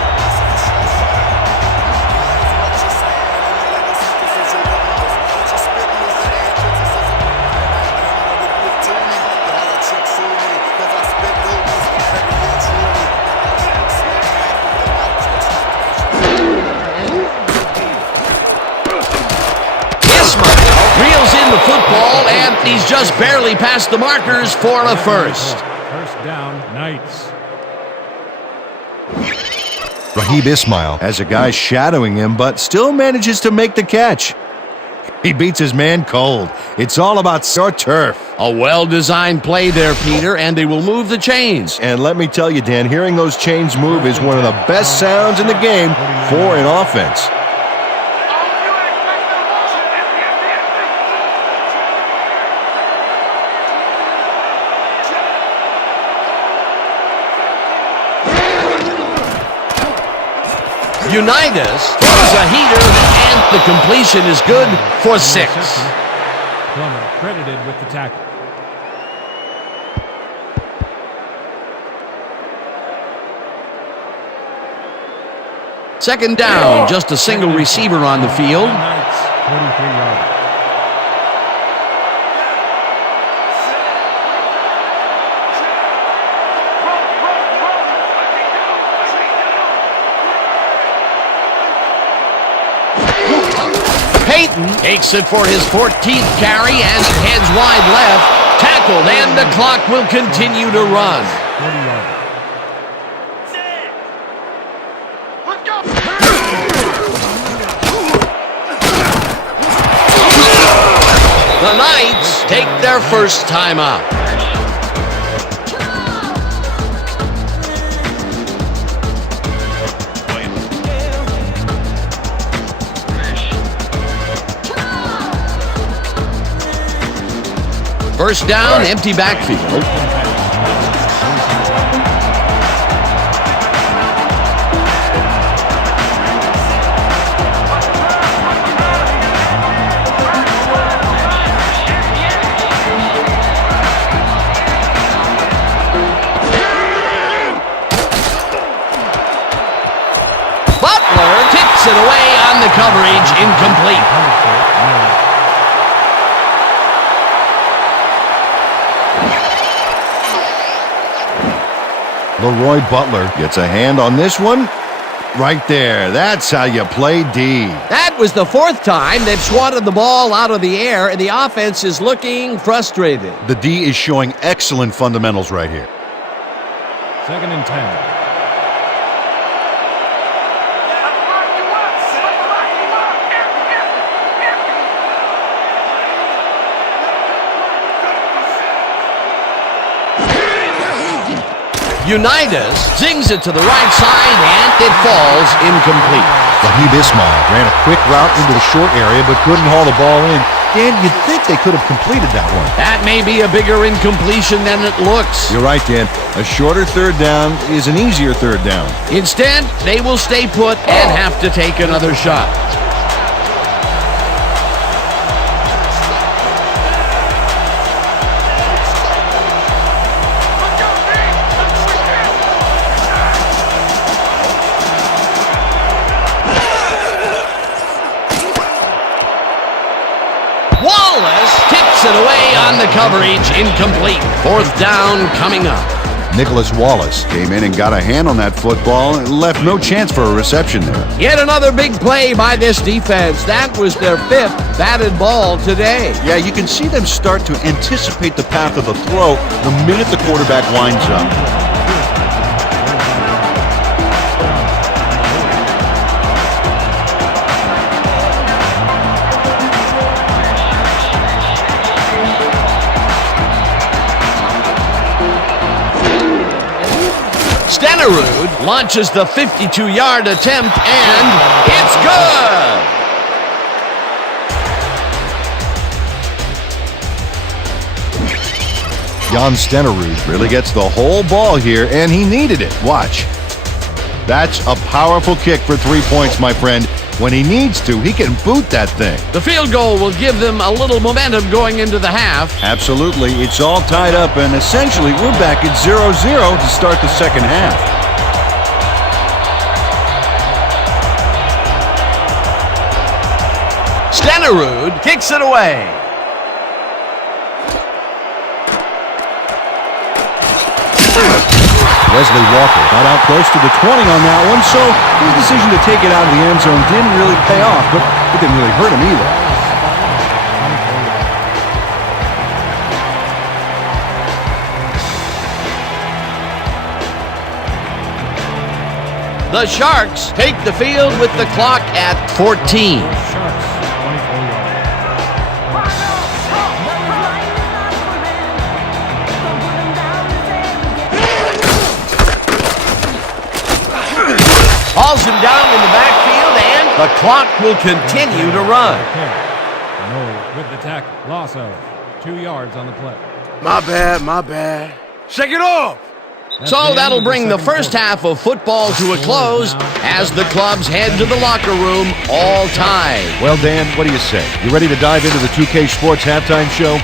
Reels in the football, and he's just barely past the markers for a first. 1st down, Knights. Raheem Ismail has a guy shadowing him, but still manages to make the catch. He beats his man cold. It's all about short turf. A well-designed play there, Peter, and they will move the chains. And let me tell you, Dan, hearing those chains move is one of the best sounds in the game for an offense. Unitas throws a heater, and the completion is good for 6. Plummer credited with the tackle. Second down, just a single receiver on the field. Knights, 43-yard. Peyton takes it for his 14th carry and heads wide left. Tackled, and the clock will continue to run. 40 yards. Let's go. The Knights take their first time out. First down, empty backfield. coverage incomplete. Leroy Butler gets a hand on this one. Right there. That's how you play D. That was the fourth time they've swatted the ball out of the air, and the offense is looking frustrated. The D is showing excellent fundamentals right here. 2nd and 10. Unitas zings it to the right side, and it falls incomplete. Raheem Ismail ran a quick route into the short area but couldn't haul the ball in. Dan, you'd think they could have completed that one. That may be a bigger incompletion than it looks. You're right, Dan. A shorter third down is an easier third down. Instead, they will stay put and have to take another shot. Tips it away on the coverage, incomplete. 4th down coming up. Nicholas Wallace came in and got a hand on that football and left no chance for a reception there. Yet another big play by this defense. That was their 5th batted ball today. Yeah, you can see them start to anticipate the path of the throw the minute the quarterback winds up. Stenerud launches the 52-yard attempt, and it's good! Jan Stenerud really gets the whole ball here, and he needed it. Watch. That's a powerful kick for 3 points, my friend. When he needs to, he can boot that thing. The field goal will give them a little momentum going into the half. Absolutely. It's all tied up, and essentially we're back at 0-0 to start the second half. Stenerud kicks it away. Wesley Walker got out close to the 20 on that one, so his decision to take it out of the end zone didn't really pay off, but it didn't really hurt him either. The Sharks take the field with the clock at 14. Sharks, 24 yards. Hauls him down in the backfield, and the clock will continue to run. No, with the tackle. Loss of 2 yards on the play. My bad. Shake it off. So that'll bring the first half of football to a close as the clubs head to the locker room all tied. Well, Dan, what do you say? You ready to dive into the 2K Sports halftime show?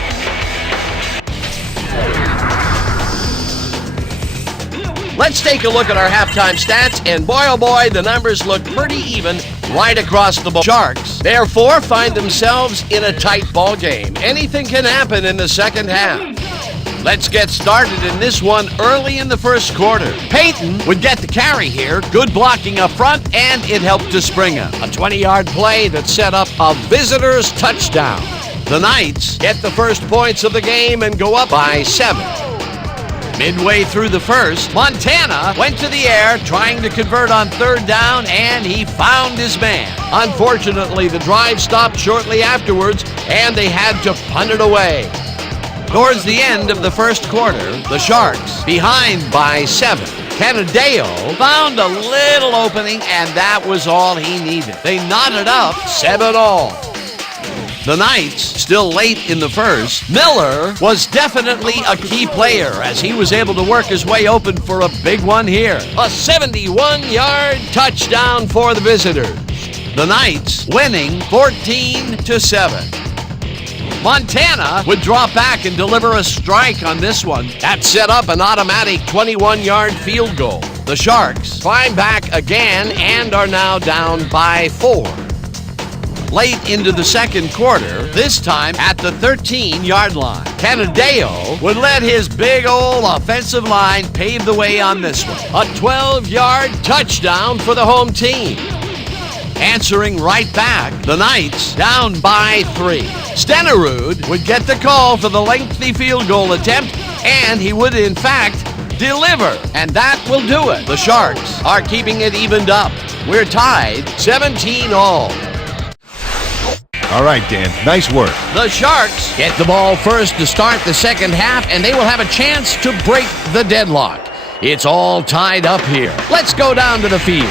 Let's take a look at our halftime stats, and boy oh boy, the numbers look pretty even right across the board. Sharks, therefore, find themselves in a tight ball game. Anything can happen in the second half. Let's get started in this one early in the first quarter. Peyton would get the carry here. Good blocking up front, and it helped to Springer. A 20-yard play that set up a visitor's touchdown. The Knights get the first points of the game and go up by 7. Midway through the first, Montana went to the air trying to convert on third down, and he found his man. Unfortunately, the drive stopped shortly afterwards, and they had to punt it away. Towards the end of the first quarter, the Sharks, behind by 7. Canadeo found a little opening, and that was all he needed. They knotted up 7-all. The Knights, still late in the first, Miller was definitely a key player as he was able to work his way open for a big one here. A 71-yard touchdown for the visitors. The Knights winning 14-7. Montana would drop back and deliver a strike on this one. That set up an automatic 21-yard field goal. The Sharks climb back again and are now down by 4. late into the second quarter, this time at the 13-yard line. Canadeo would let his big old offensive line pave the way on this one. A 12-yard touchdown for the home team. Answering right back, the Knights down by 3. Stenerud would get the call for the lengthy field goal attempt, and he would, in fact, deliver. And that will do it. The Sharks are keeping it evened up. We're tied 17-all. All right, Dan, nice work. The Sharks get the ball first to start the second half, and they will have a chance to break the deadlock. It's all tied up here. Let's go down to the field.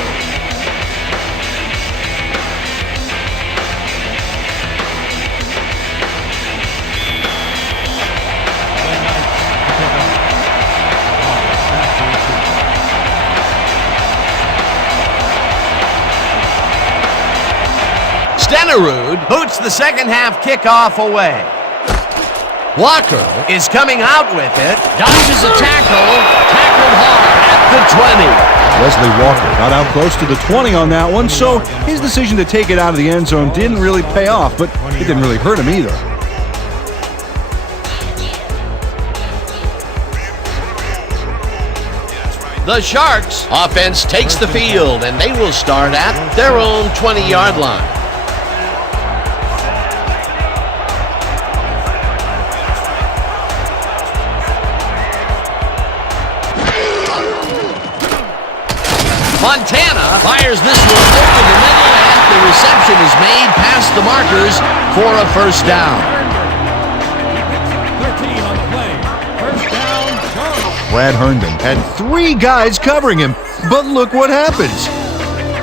Stenerud boots the second half kickoff away. Walker is coming out with it, dodges a tackle, tackled hard at the 20. Wesley Walker got out close to the 20 on that one, so his decision to take it out of the end zone didn't really pay off, but it didn't really hurt him either. The Sharks offense takes the field, and they will start at their own 20-yard line. Montana fires this one over the middle, and the reception is made past the markers for a first down. 13 on the play. First down, Sharks. Brad Herndon had 3 guys covering him, but look what happens.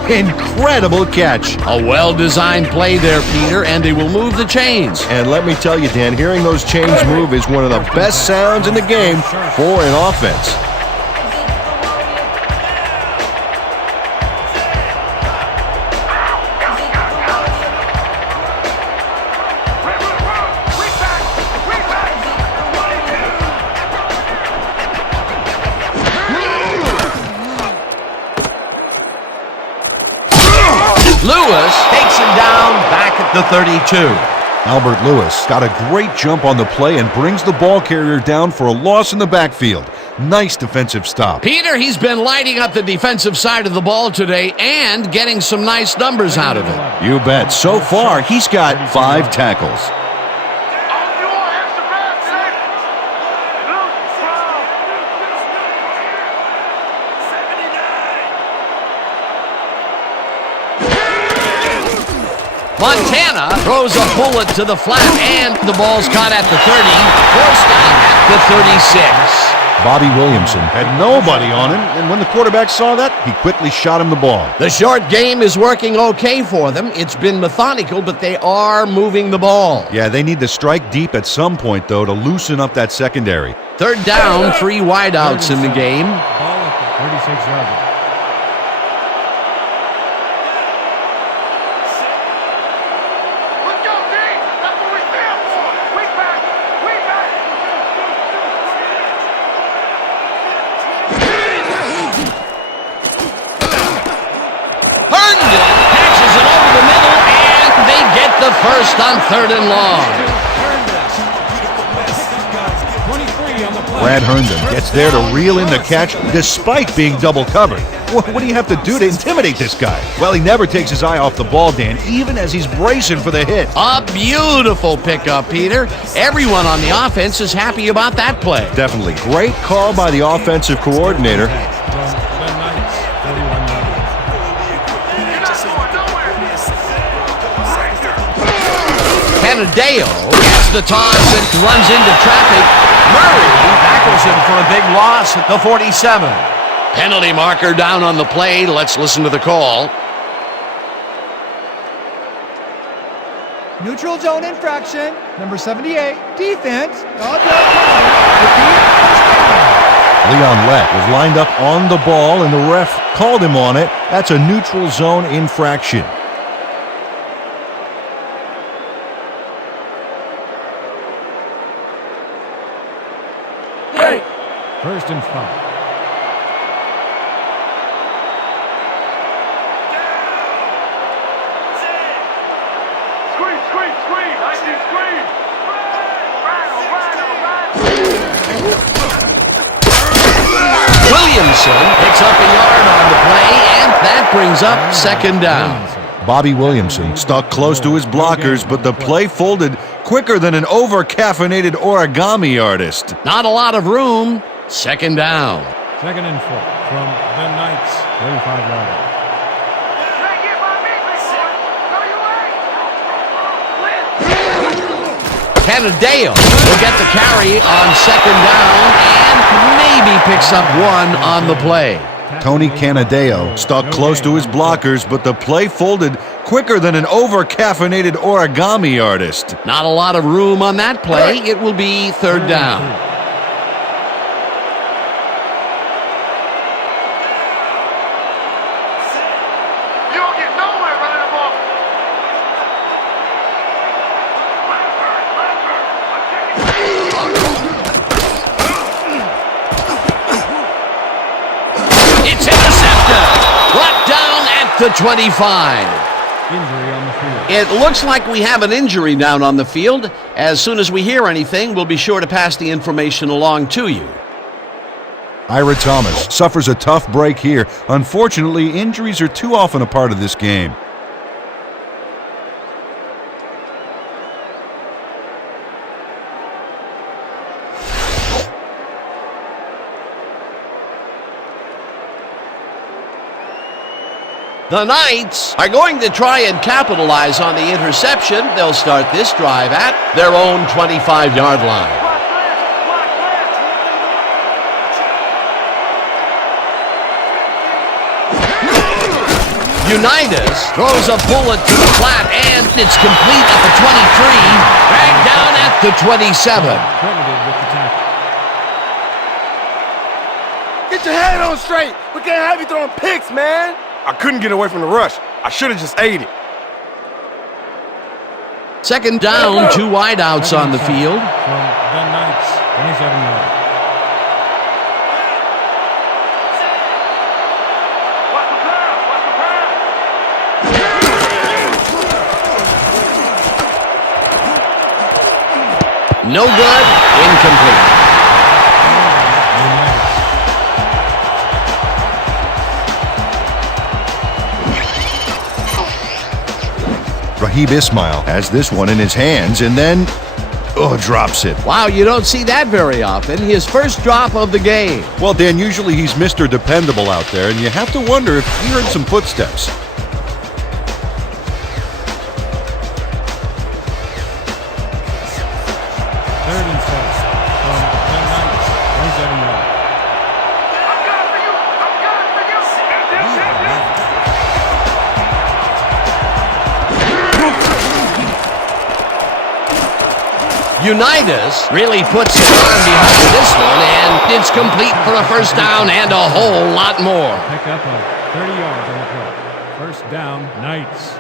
Incredible catch. A well-designed play there, Peter, and they will move the chains. And let me tell you, Dan, hearing those chains move is one of the best sounds in the game for an offense. Lewis takes him down back at the 32. Albert Lewis got a great jump on the play and brings the ball carrier down for a loss in the backfield. Nice defensive stop. Peter, he's been lighting up the defensive side of the ball today and getting some nice numbers out of it. You bet. So far, he's got 5 tackles. Montana throws a bullet to the flat, and the ball's caught at the 30, forced out at the 36. Bobby Williamson had nobody on him, and when the quarterback saw that, he quickly shot him the ball. The short game is working okay for them. It's been methodical, but they are moving the ball. Yeah, they need to strike deep at some point, though, to loosen up that secondary. Third down, 3 wideouts in the game. Ball at the 36-yard line. The first on 3rd and long. Brad Herndon gets there to reel in the catch despite being double covered. What do you have to do to intimidate this guy? Well, he never takes his eye off the ball, Dan, even as he's bracing for the hit. A beautiful pickup, Peter. Everyone on the offense is happy about that play. Definitely. Great call by the offensive coordinator. Canadeo gets the toss and runs into traffic. Murray tackles him for a big loss at the 47. Penalty marker down on the play. Let's listen to the call. Neutral zone infraction, number 78, defense, Repeat, Leon Lett was lined up on the ball, and the ref called him on it. That's a neutral zone infraction. First and 5. screen. I see screen. Williamson picks up a yard on the play, and that brings up second down. Bobby Williamson stuck close to his blockers, but the play folded quicker than an over-caffeinated origami artist. Not a lot of room. Second down. 2nd and 4 from the Knights. 35-yarder. Canadeo will get the carry on second down and maybe picks up one on the play. Tony Canadeo stuck close to his blockers, but the play folded quicker than an over-caffeinated origami artist. Not a lot of room on that play. It will be third down. You don't get nowhere running the ball. It's intercepted. Brought down at the 25. Injury on the field. It looks like we have an injury down on the field. As soon as we hear anything, we'll be sure to pass the information along to you. Ira Thomas suffers a tough break here. Unfortunately, injuries are too often a part of this game. The Knights are going to try and capitalize on the interception. They'll start this drive at their own 25-yard line. Unitas throws a bullet to the flat, and it's complete at the 23, dragged down at the 27. Credited with the tackle. Get your head on straight. We can't have you throwing picks, man. I couldn't get away from the rush. I should have just ate it. Second down, two wideouts on the field. From the Knights. 27-yarder. No good, incomplete. Rahib Ismail has this one in his hands and then, drops it. Wow, you don't see that very often. His first drop of the game. Well, Dan, usually he's Mr. Dependable out there, and you have to wonder if he heard some footsteps. Third and 7 from the Knights. 27-yarder. I'm good for you. Unitas really puts his arm behind this one, and it's complete for a first down and a whole lot more. Pick up of 30 yards on the play. First down, Knights.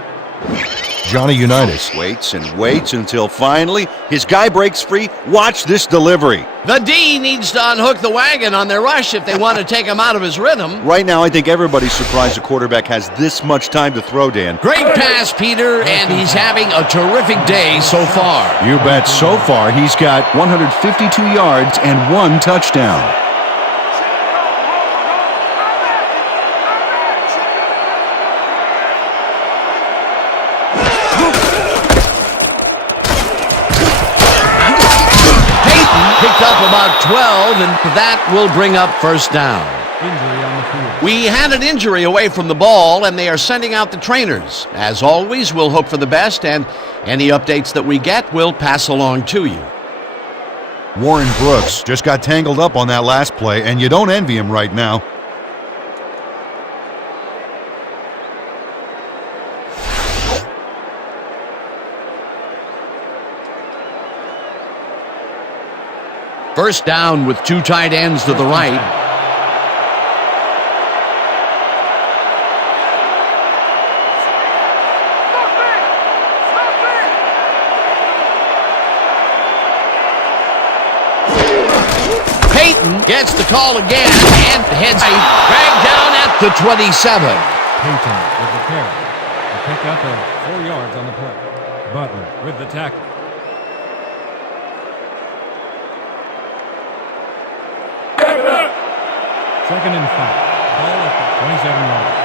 Johnny Unitas waits and waits until finally his guy breaks free. Watch this delivery. The D needs to unhook the wagon on their rush if they want to take him out of his rhythm. Right now, I think everybody's surprised the quarterback has this much time to throw, Dan. Great pass, Peter, and he's having a terrific day so far. You bet. So far, he's got 152 yards and 1 touchdown. Picked up about 12, and that will bring up first down. Injury on the field. We had an injury away from the ball, and they are sending out the trainers. As always, we'll hope for the best, and any updates that we get, we'll pass along to you. Warren Brooks just got tangled up on that last play, and you don't envy him right now. First down with 2 tight ends to the right. Peyton gets the call again and heads dragged down at the 27. Peyton with the carry. A pick up of 4 yards on the play. Butler with the tackle. Second and 5. Ball at the 27-yard line.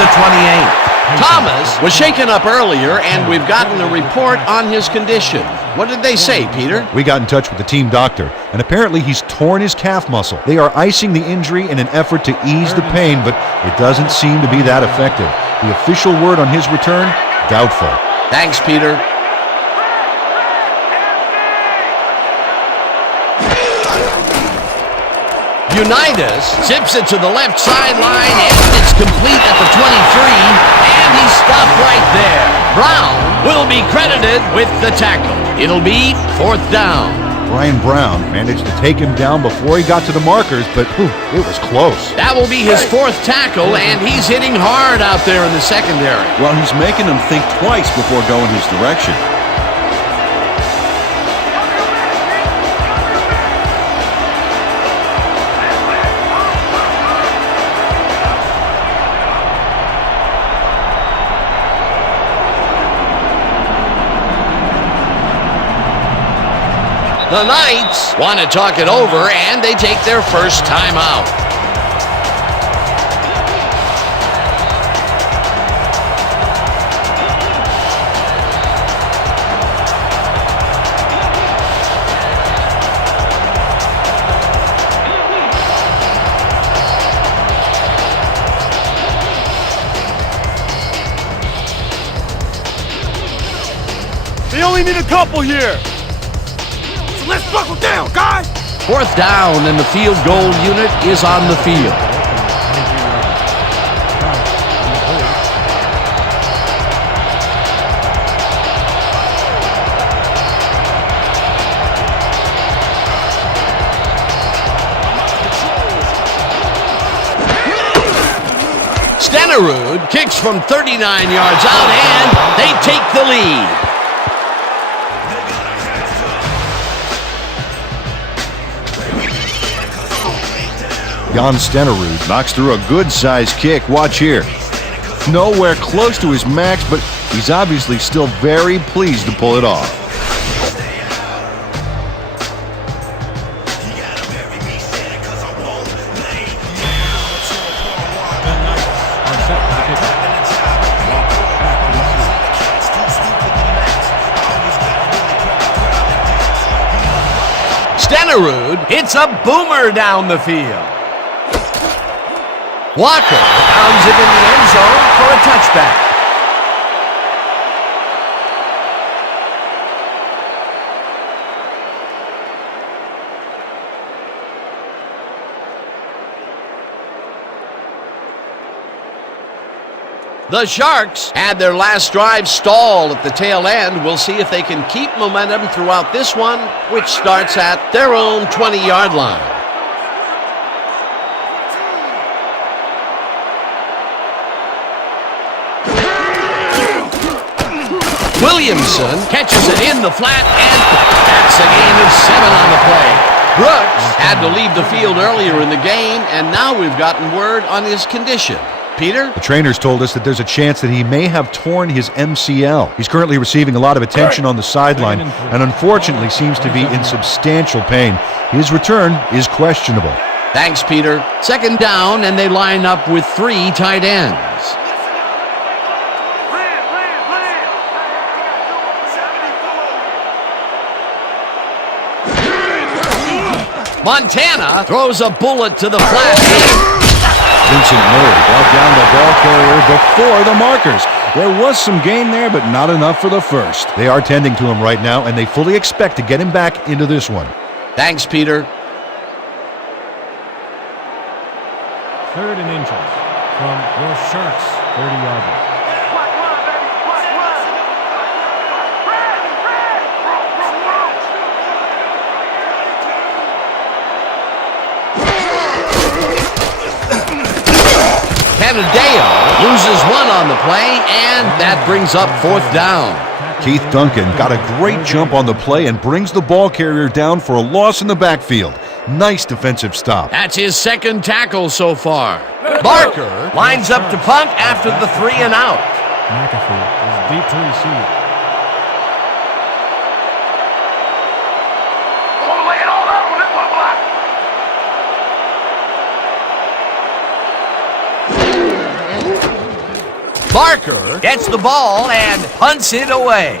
The 28. Thomas was shaken up earlier, and we've gotten a report on his condition. What did they say, Peter? We got in touch with the team doctor, and apparently he's torn his calf muscle. They are icing the injury in an effort to ease the pain, but it doesn't seem to be that effective. The official word on his return, doubtful. Thanks, Peter. Unitas zips it to the left sideline, and it's complete at the 23, and he's stopped right there. Brown will be credited with the tackle. It'll be 4th down. Brian Brown managed to take him down before he got to the markers, but it was close. That will be his 4th tackle, and he's hitting hard out there in the secondary. Well, he's making them think twice before going his direction. The Knights want to talk it over, and they take their first timeout. They only need a couple here. Let's buckle down, guys! 4th down, and the field goal unit is on the field. Stenerud kicks from 39 yards out, and they take the lead. Jan Stenerud knocks through a good-sized kick. Watch here. Nowhere close to his max, but he's obviously still very pleased to pull it off. Stenerud hits a boomer down the field. Walker pounds it in the end zone for a touchback. The Sharks had their last drive stall at the tail end. We'll see if they can keep momentum throughout this one, which starts at their own 20-yard line. Williamson catches it in the flat, and that's a gain of 7 on the play. Brooks had to leave the field earlier in the game, and now we've gotten word on his condition. Peter? The trainers told us that there's a chance that he may have torn his MCL. He's currently receiving a lot of attention on the sideline and unfortunately seems to be in substantial pain. His return is questionable. Thanks, Peter. 2nd down, and they line up with 3 tight ends. Montana throws a bullet to the flat. Vincent Murray brought down the ball carrier before the markers. There was some gain there, but not enough for the first. They are tending to him right now, and they fully expect to get him back into this one. Thanks, Peter. 3rd and inches from your Sharks 30-yard line. Canadeo loses 1 on the play, and that brings up 4th down. Keith Duncan got a great jump on the play and brings the ball carrier down for a loss in the backfield. Nice defensive stop. That's his second tackle so far. Barker lines up to punt after the 3 and out. McAfee is deep to receive. Gonna lay it all out on this one, Black. Barker gets the ball and punts it away.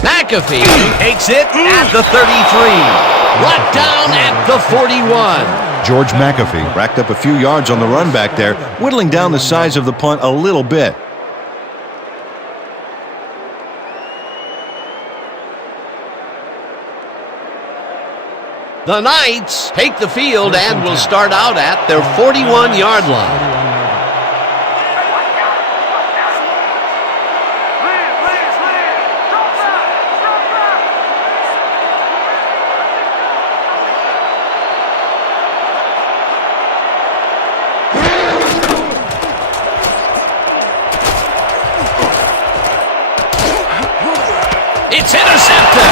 McAfee takes it at the 33. Brought down at the 41. George McAfee racked up a few yards on the run back there, whittling down the size of the punt a little bit. The Knights take the field and will start out at their 41-yard line. It's intercepted.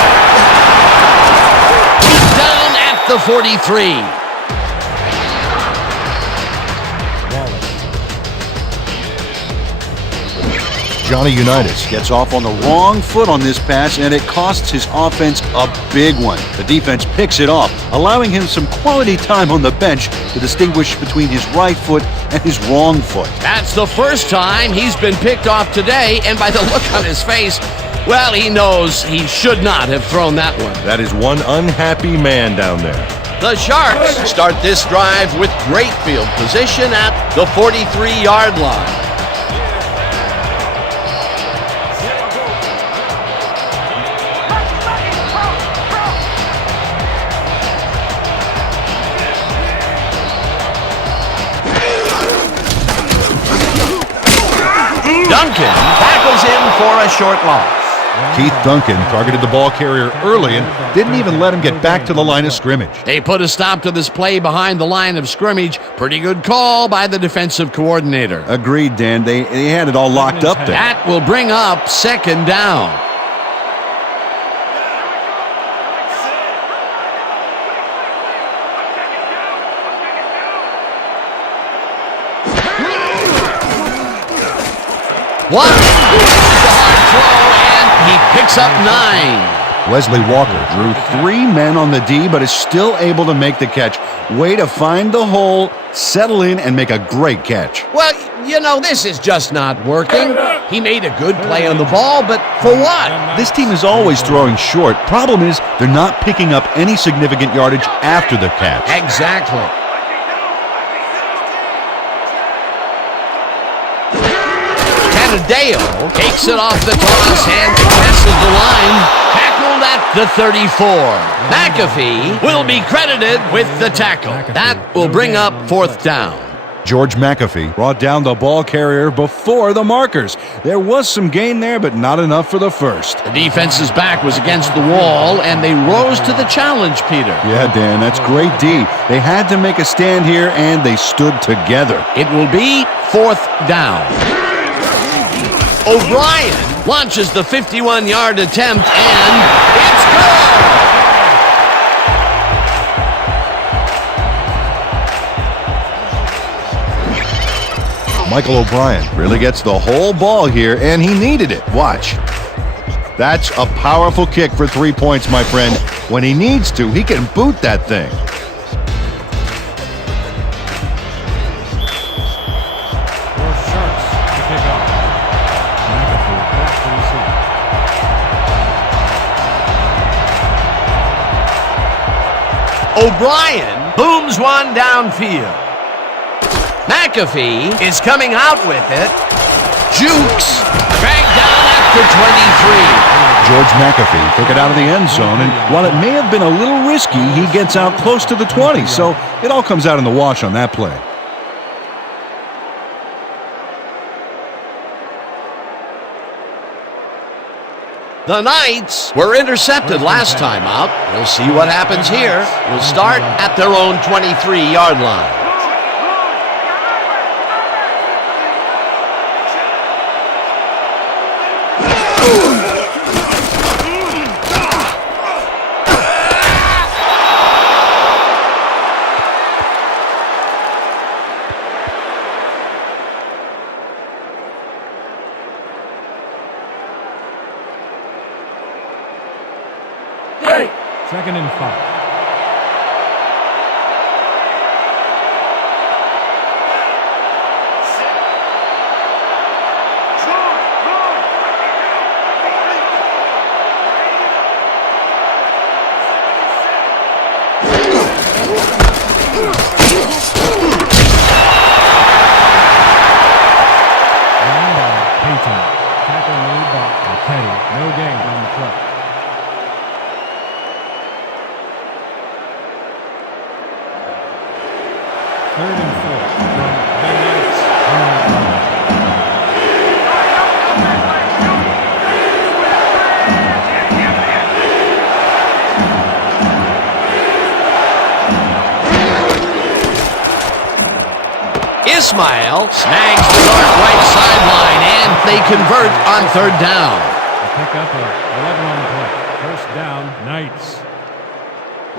He's down at the 43. Johnny Unitas gets off on the wrong foot on this pass, and it costs his offense a big one. The defense picks it off, allowing him some quality time on the bench to distinguish between his right foot and his wrong foot. That's the first time he's been picked off today, and by the look on his face, well, he knows he should not have thrown that one. That is one unhappy man down there. The Sharks start this drive with great field position at the 43-yard line. Duncan tackles him for a short loss. Keith Duncan targeted the ball carrier early and didn't even let him get back to the line of scrimmage. They put a stop to this play behind the line of scrimmage. Pretty good call by the defensive coordinator. Agreed, Dan. They had it all locked up there. That will bring up second down. One. This is a hard throw, and he picks up 9. Wesley Walker drew 3 men on the D, but is still able to make the catch. Way to find the hole, settle in, and make a great catch. Well, you know, this is just not working. He made a good play on the ball, but for what? This team is always throwing short. Problem is, they're not picking up any significant yardage after the catch. Exactly. Dale takes it off the toss and passes the line. Tackled at the 34. McAfee will be credited with the tackle. That will bring up fourth down. George McAfee brought down the ball carrier before the markers. There was some gain there, but not enough for the first. The defense's back was against the wall, and they rose to the challenge, Peter. Yeah, Dan, that's great D. They had to make a stand here, and they stood together. It will be fourth down. O'Brien launches the 51-yard attempt, and it's good! Michael O'Brien really gets the whole ball here, and he needed it. Watch. That's a powerful kick for 3 points, my friend. When he needs to, he can boot that thing. O'Brien booms one downfield. McAfee is coming out with it. Jukes dragged down at the 23. George McAfee took it out of the end zone, and while it may have been a little risky, he gets out close to the 20, so it all comes out in the wash on that play. The Knights were intercepted last time out. We'll see what happens here. We'll start at their own 23-yard line. Second and 5. Tackle made by Petty. No gain on the play. Third and 4 from the Knights. Ismail snags the dark right sideline, and they convert on third down. They pick up a 11 on the play. First down, Knights.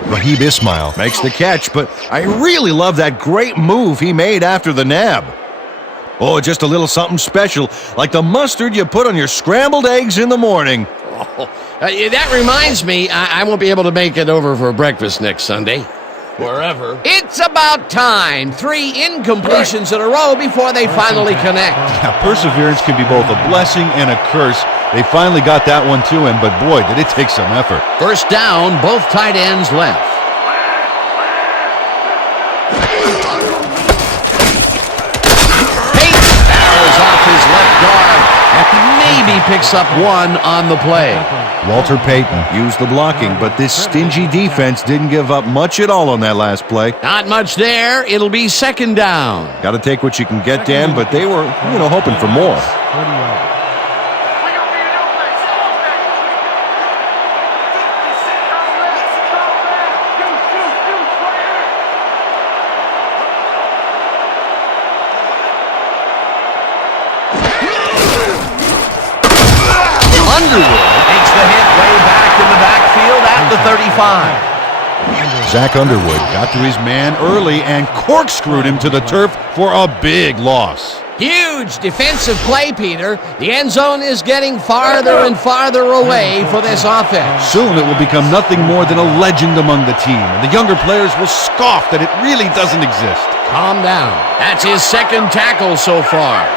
Raheem Ismail makes the catch, but I really love that great move he made after the nab. Oh, just a little something special, like the mustard you put on your scrambled eggs in the morning. That reminds me, I won't be able to make it over for breakfast next Sunday. Wherever. It's about time. 3 incompletions in a row before they finally connect. Yeah, perseverance can be both a blessing and a curse. They finally got that one to him, but boy, did it take some effort. First down, both tight ends left. Peyton barrels off his left guard and maybe picks up 1 on the play. Walter Payton used the blocking, but this stingy defense didn't give up much at all on that last play. Not much there. It'll be second down. Got to take what you can get, Dan, but they were, hoping for more. 40 yards. Underwood takes the hit way back in the backfield at the 35. Zach Underwood got to his man early and corkscrewed him to the turf for a big loss. Huge defensive play, Peter. The end zone is getting farther and farther away for this offense. Soon it will become nothing more than a legend among the team, and the younger players will scoff that it really doesn't exist. Calm down. That's his second tackle so far.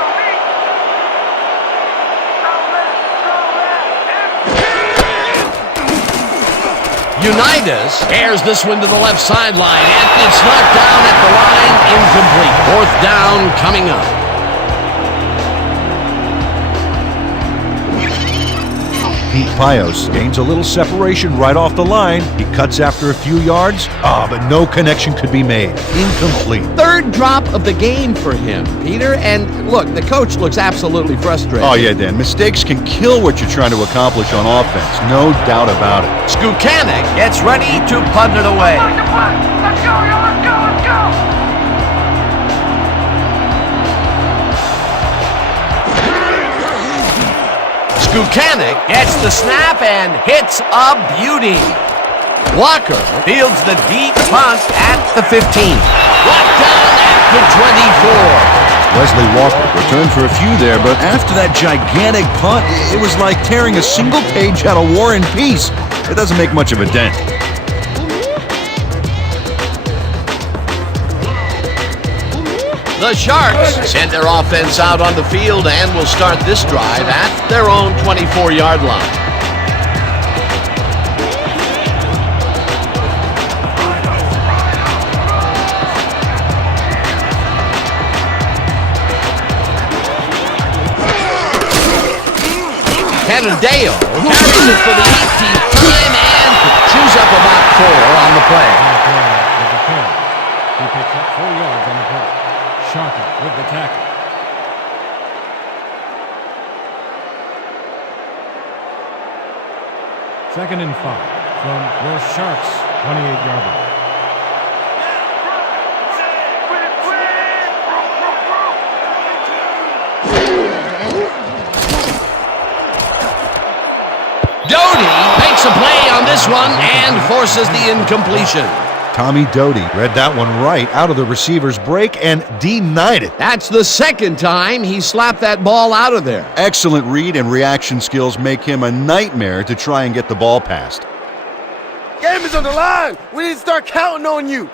Unitas airs this one to the left sideline, and it's knocked down at the line, incomplete. Fourth down coming up. Pete Pios gains a little separation right off the line. He cuts after a few yards, but no connection could be made. Incomplete. Third drop of the game for him, Peter, and look, the coach looks absolutely frustrated. Oh, yeah, Dan. Mistakes can kill what you're trying to accomplish on offense. No doubt about it. Skukanek gets ready to punt it away. Let's go, yo, let's go, let's go! Skukanek gets the snap and hits a beauty. Walker fields the deep punt at the 15. Brought down at the 24. Wesley Walker returned for a few there, but after that gigantic punt, it was like tearing a single page out of War and Peace. It doesn't make much of a dent. The Sharks send their offense out on the field and will start this drive at their own 24-yard line. Canadeo carries it for the 18th time and chews up about 4 on the play. He picks up 4 yards on the play. Sharper with the tackle. Second and 5 from the Sharks' 28-yard line. Doty makes a play on this one and forces the incompletion. Tommy Doty read that one right out of the receiver's break and denied it. That's the second time he slapped that ball out of there. Excellent read and reaction skills make him a nightmare to try and get the ball past. Game is on the line. We need to start counting on you.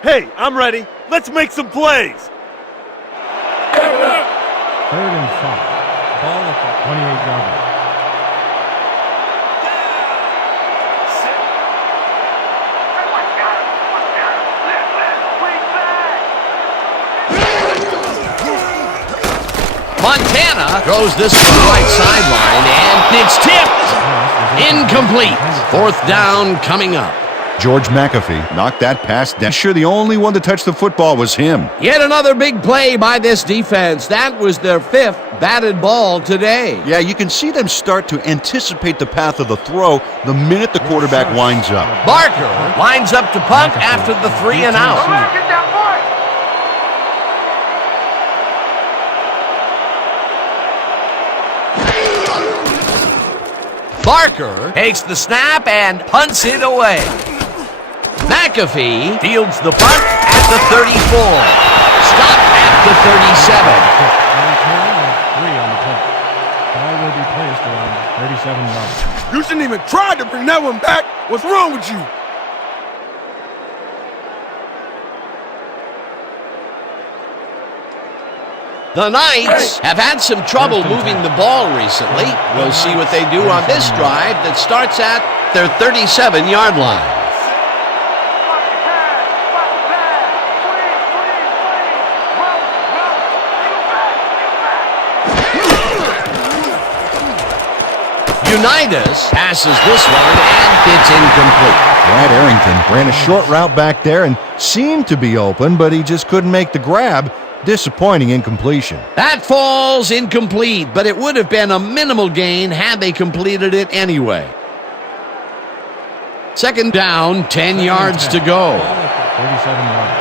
Hey, I'm ready. Let's make some plays. 3rd and 5. Ball at the 28-yard line. Montana throws this to the right sideline, and it's tipped. Incomplete. 4th down coming up. George McAfee knocked that pass down. Sure, the only one to touch the football was him. Yet another big play by this defense. That was their 5th batted ball today. Yeah, you can see them start to anticipate the path of the throw the minute the quarterback winds up. Barker lines up to punt after the 3 and out. Get that boy. Barker takes the snap and punts it away. McAfee fields the punt at the 34. Stopped at the 37. And 3 on the play. Ball will be placed around 37 yards. You shouldn't even try to bring that one back. What's wrong with you? The Knights have had some trouble moving the ball recently. We'll see what they do on this drive that starts at their 37-yard line. Unitas passes this one, and it's incomplete. Brad Arrington ran a short route back there and seemed to be open, but he just couldn't make the grab. Disappointing incompletion. That falls incomplete, but it would have been a minimal gain had they completed it anyway. 2nd down, 10 yards to go. 37 yards.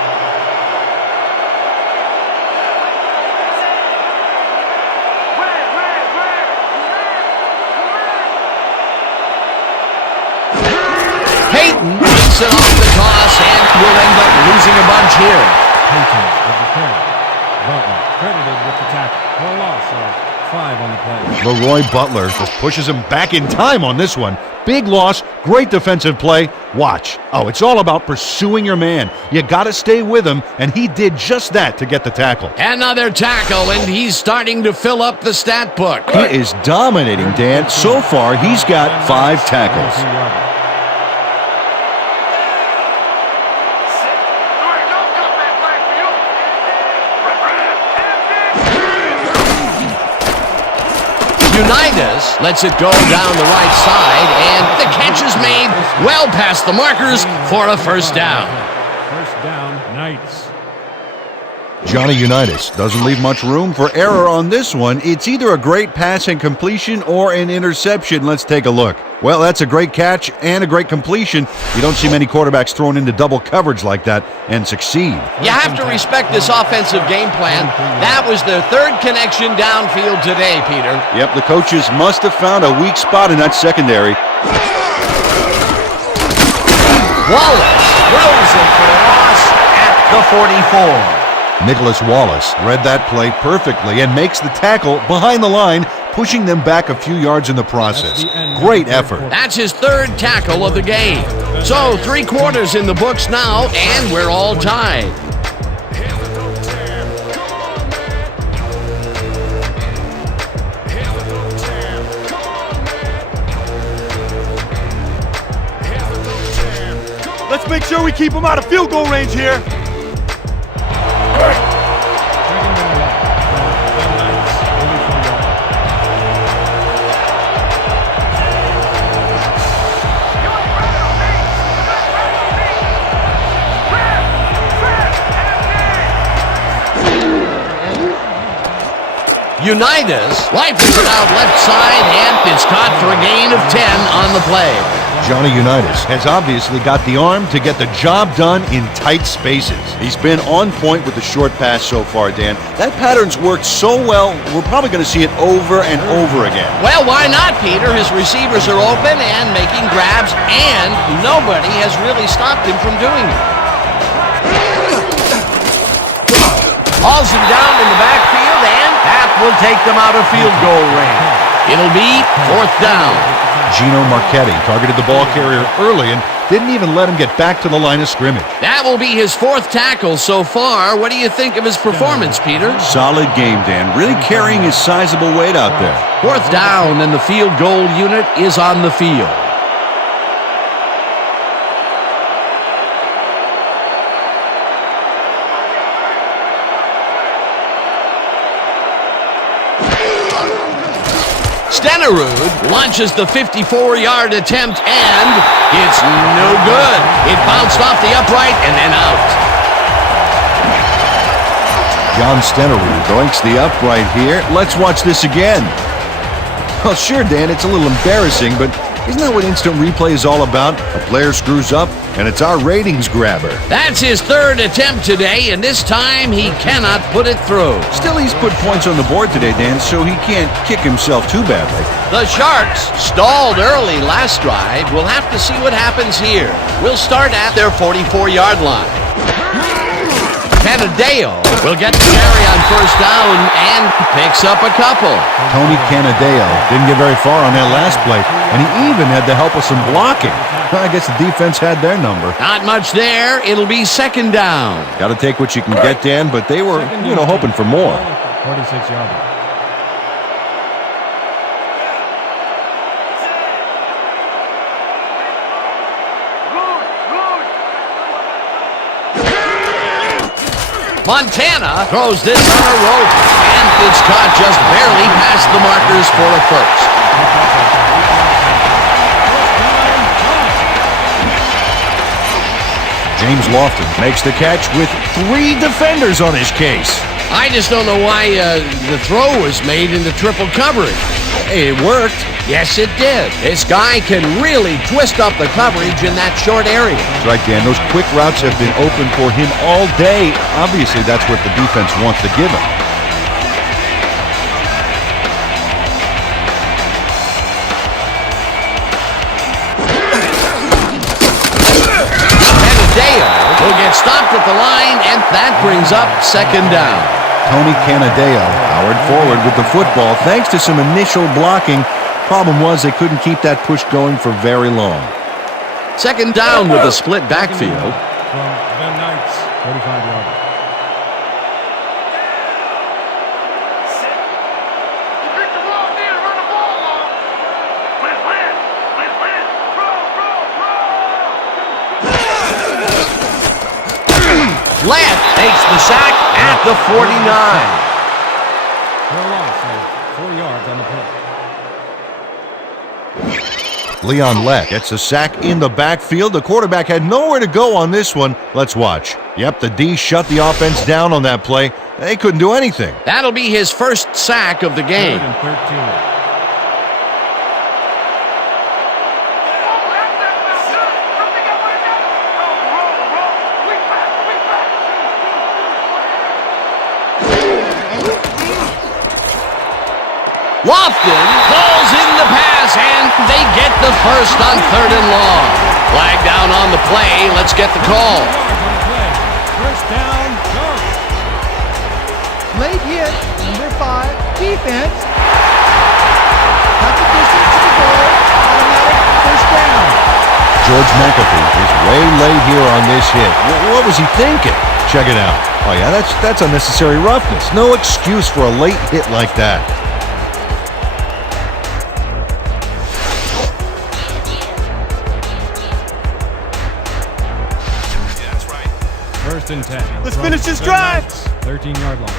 Peyton takes it off the toss and will end up losing a bunch here. Peyton with the carry. Butler credited with the tackle for a loss of 5 on the play. Leroy Butler just pushes him back in time on this one. Big loss, great defensive play. Watch. Oh, it's all about pursuing your man. You got to stay with him, and he did just that to get the tackle. Another tackle, and he's starting to fill up the stat book. He is dominating, Dan. So far, he's got 5 tackles. Unitas lets it go down the right side, and the catch is made well past the markers for a 1st down. 1st down, Knights. Johnny Unitas doesn't leave much room for error on this one. It's either a great pass and completion or an interception. Let's take a look. Well, that's a great catch and a great completion. You don't see many quarterbacks thrown into double coverage like that and succeed. You have to respect this offensive game plan. That was their 3rd connection downfield today, Peter. Yep, the coaches must have found a weak spot in that secondary. Wallace throws it for a loss at the 44. Nicholas Wallace read that play perfectly and makes the tackle behind the line, pushing them back a few yards in the process. Great effort. That's his 3rd tackle of the game. So 3 quarters in the books now, and we're all tied. Let's make sure we keep them out of field goal range here. Unitas rifles it out left side, and it's caught for a gain of 10 on the play. Johnny Unitas has obviously got the arm to get the job done in tight spaces. He's been on point with the short pass so far, Dan. That pattern's worked so well, we're probably going to see it over and over again. Well, why not, Peter? His receivers are open and making grabs, and nobody has really stopped him from doing it. Hauls him down in the backfield, and that will take them out of field goal range. It'll be 4th down. Gino Marchetti targeted the ball carrier early, and Didn't even let him get back to the line of scrimmage. That will be his 4th tackle so far. What do you think of his performance, Peter? Solid game, Dan. Really carrying his sizable weight out there. 4th down, and the field goal unit is on the field. Stenerud launches the 54-yard attempt, and it's no good. It bounced off the upright and then out. John Stenerud oinks the upright here. Let's watch this again. Well, sure, Dan, it's a little embarrassing, but isn't that what instant replay is all about? A player screws up, and it's our ratings grabber. That's his 3rd attempt today, and this time he cannot put it through. Still, he's put points on the board today, Dan, so he can't kick himself too badly. The Sharks stalled early last drive. We'll have to see what happens here. We'll start at their 44-yard line. Canadeo will get the carry on 1st down and picks up a couple. Tony Canadeo didn't get very far on that last play, and he even had the help of some blocking. I guess the defense had their number. Not much there. It'll be 2nd down. Got to take what you can get, Dan, but they were, hoping for more. 46-yard line. Montana throws this on a rope, and it's caught just barely past the markers for a 1st. James Lofton makes the catch with 3 defenders on his case. I just don't know why the throw was made into triple coverage. It worked. Yes, it did. This guy can really twist up the coverage in that short area. That's right, Dan. Those quick routes have been open for him all day. Obviously, that's what the defense wants to give him. Canadeo will get stopped at the line, and that brings up 2nd down. Tony Canadeo powered forward with the football thanks to some initial blocking. Problem was they couldn't keep that push going for very long. 2nd down with a split backfield. From the Knights, 45-yard line. Lett takes the sack at the 49. For a loss of 4 yards on the play. Leon Lett gets a sack in the backfield. The quarterback had nowhere to go on this one. Let's watch. Yep, the D shut the offense down on that play. They couldn't do anything. That'll be his 1st sack of the game. 3rd and 13. Lofton calls in the pass, and they get the 1st on 3rd and long. Flag down on the play. Let's get the call. 1st down, Sharks. Late hit, number 5, defense. Got the distance to the goal. Automatic 1st down. George McAfee is way late here on this hit. What was he thinking? Check it out. Oh, yeah, that's unnecessary roughness. No excuse for a late hit like that. 1st and 10. Let's finish this drive. 13-yard line.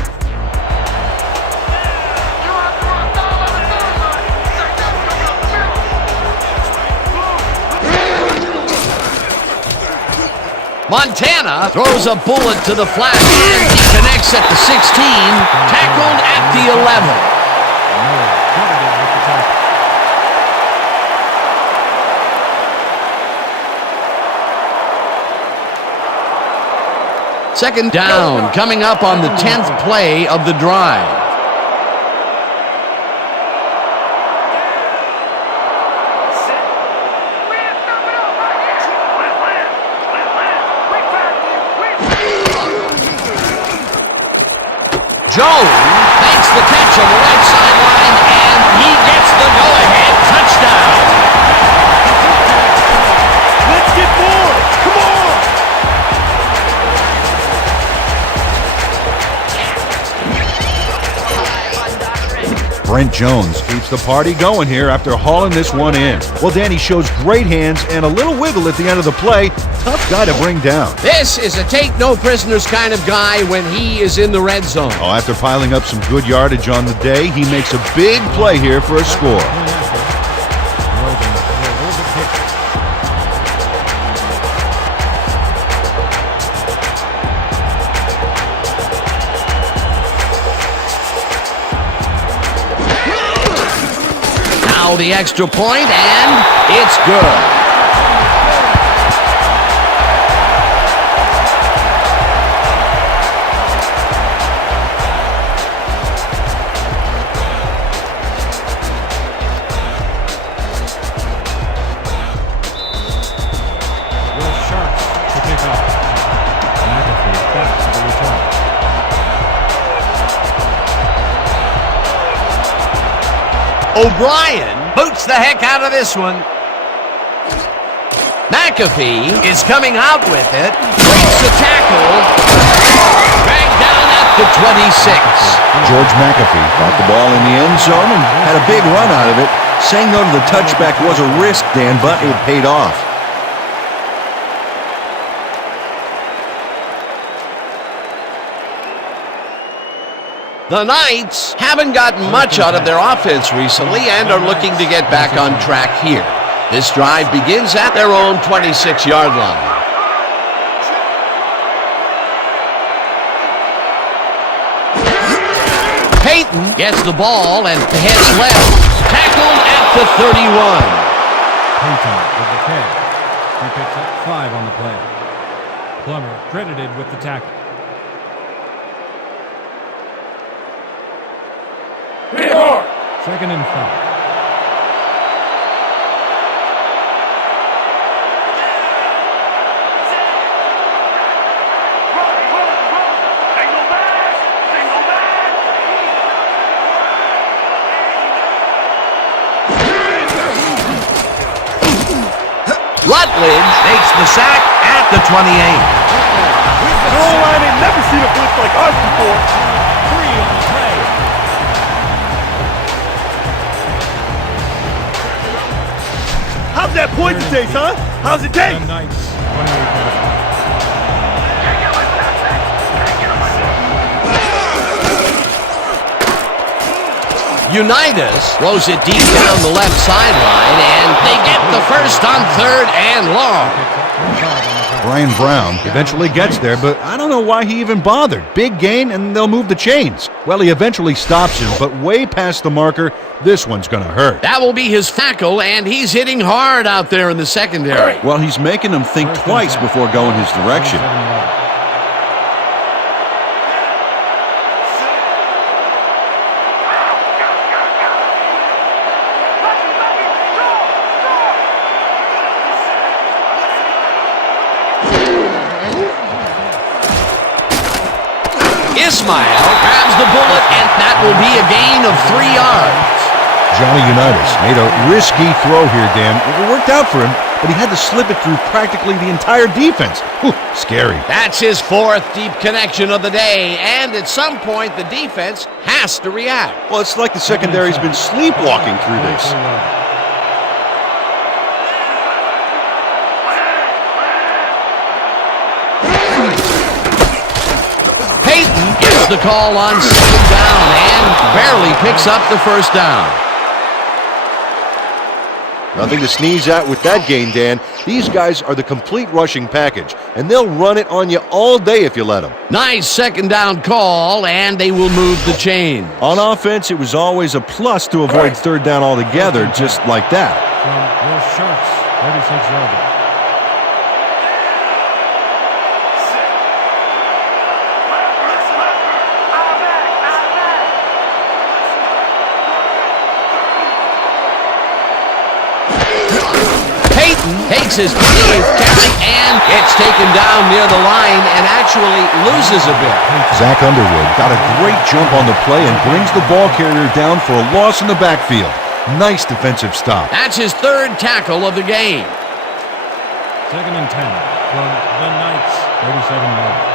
Montana throws a bullet to the flat, and he connects at the 16, tackled at the 11. Second down, coming up on the 10th play of the drive. Jones makes the catch on the right sideline, and he gets the go-ahead touchdown. Let's get Brent Jones keeps the party going here after hauling this one in. Well, Danny shows great hands and a little wiggle at the end of the play. Tough guy to bring down. This is a take-no-prisoners kind of guy when he is in the red zone. Oh, after piling up some good yardage on the day, he makes a big play here for a score. Now the extra point, and it's good. O'Brien boots the heck out of this one. McAfee is coming out with it. Breaks the tackle. Dragged down at the 26. George McAfee caught the ball in the end zone and had a big run out of it. Saying no to the touchback was a risk, Dan, but it paid off. The Knights haven't gotten much out of their offense recently and are looking to get back on track here. This drive begins at their own 26-yard line. Peyton gets the ball and heads left. Tackled at the 31. Peyton with the catch. He picks up 5 on the play. Plummer credited with the tackle. Second and 5. Rutledge makes the sack at the 28. The O-line ain't never seen a blitz like ours before. 3 on the play. How's that point today, son? How's it taste? The Knights 28 yards. Unitas throws it deep down the left sideline, and they get the first on 3rd and long. Brian Brown eventually gets there, but I don't know why he even bothered. Big gain, and they'll move the chains. Well, he eventually stops him, but way past the marker, this one's going to hurt. That will be his tackle, and he's hitting hard out there in the secondary. Well, he's making them think twice before going his direction. Ismail grabs the bullet, and that will be a gain of 3 yards. Johnny Unitas made a risky throw here, Dan. It worked out for him, but he had to slip it through practically the entire defense. Whew, scary. That's his 4th deep connection of the day, and at some point the defense has to react. Well, it's like the secondary's been sleepwalking through this. Peyton gets the call on 2nd down and barely picks up the first down. Nothing to sneeze at with that gain, Dan. These guys are the complete rushing package, and they'll run it on you all day if you let them. Nice 2nd down call, and they will move the chain. On offense, it was always a plus to avoid 3rd down altogether, just like that. From the Sharks, 36-yarder. Takes his 8th carry, and it's taken down near the line and actually loses a bit. Zach Underwood got a great jump on the play and brings the ball carrier down for a loss in the backfield. Nice defensive stop. That's his 3rd tackle of the game. 2nd and 10 from the Knights, 37-yarder.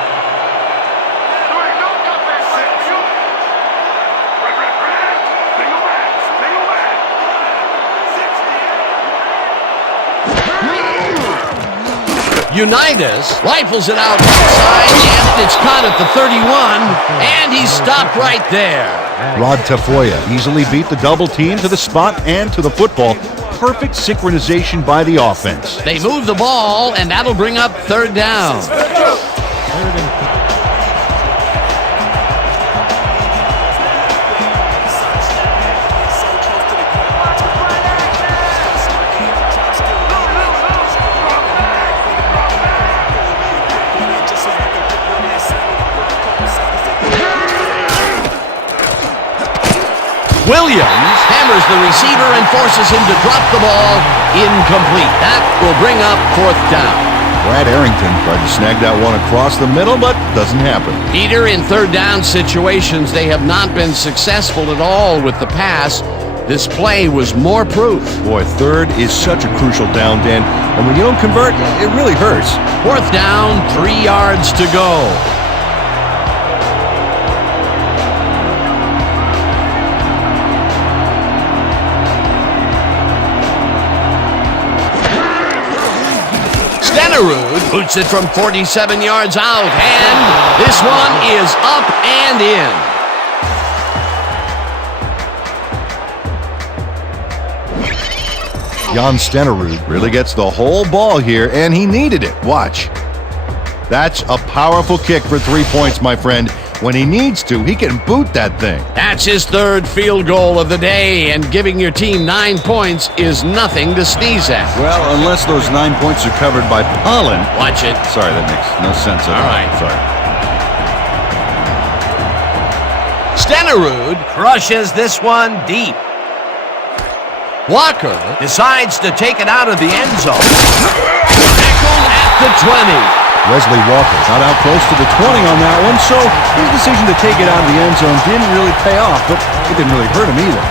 Unitas rifles it out inside, and it's caught at the 31, and he's stopped right there. Rod Tafoya easily beat the double team to the spot and to the football. Perfect synchronization by the offense. They move the ball, and that'll bring up third down. Williams hammers the receiver and forces him to drop the ball. Incomplete. That will bring up fourth down. Brad Arrington tried to snag that one across the middle, but doesn't happen. Peter, in third down situations, they have not been successful at all with the pass. This play was more proof. Boy, third is such a crucial down, Dan. And when you don't convert, it really hurts. Fourth down, 3 yards to go. Stenerud boots it from 47 yards out, and this one is up and in. Jan Stenerud really gets the whole ball here, and he needed it. Watch. That's a powerful kick for 3 points, my friend. When he needs to, he can boot that thing. That's his third field goal of the day, and giving your team 9 points is nothing to sneeze at. Well, unless those 9 points are covered by pollen. Watch it. Sorry, that makes no sense at all. All right. Sorry. Stenerud crushes this one deep. Walker decides to take it out of the end zone. Tackled at the 20. Wesley Walker got out close to the 20 on that one, so his decision to take it out of the end zone didn't really pay off, but it didn't really hurt him either.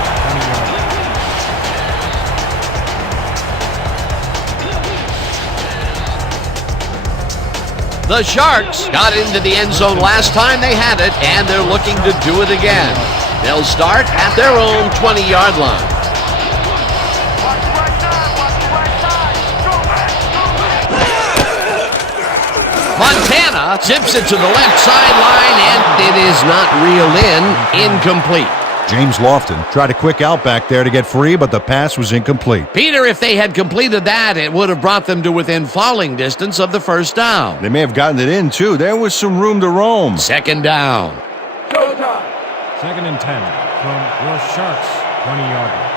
The Sharks got into the end zone last time they had it, and they're looking to do it again. They'll start at their own 20-yard line. Montana zips it to the left sideline, and it is not reeled in. Incomplete. James Lofton tried a quick out back there to get free, but the pass was incomplete. Peter, if they had completed that, it would have brought them to within falling distance of the first down. They may have gotten it in, too. There was some room to roam. Second down. Second and 10 from your Sharks 20-yard line.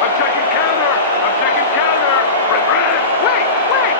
I'm checking counter. I'm checking counter. Wait.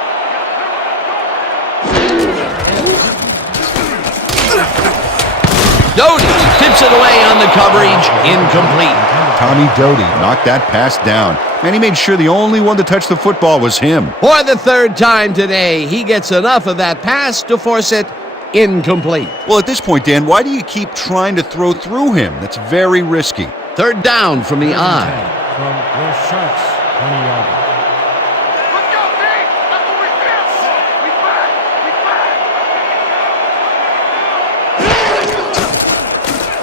Doty tips it away on the coverage. Incomplete. Tommy Doty knocked that pass down, and he made sure the only one to touch the football was him. For the third time today, he gets enough of that pass to force it incomplete. Well, at this point, Dan, why do you keep trying to throw through him? That's very risky. Third down from the eye. From your Sharks 20-yard line. Let's go, Pete. That's what we stand for. We back.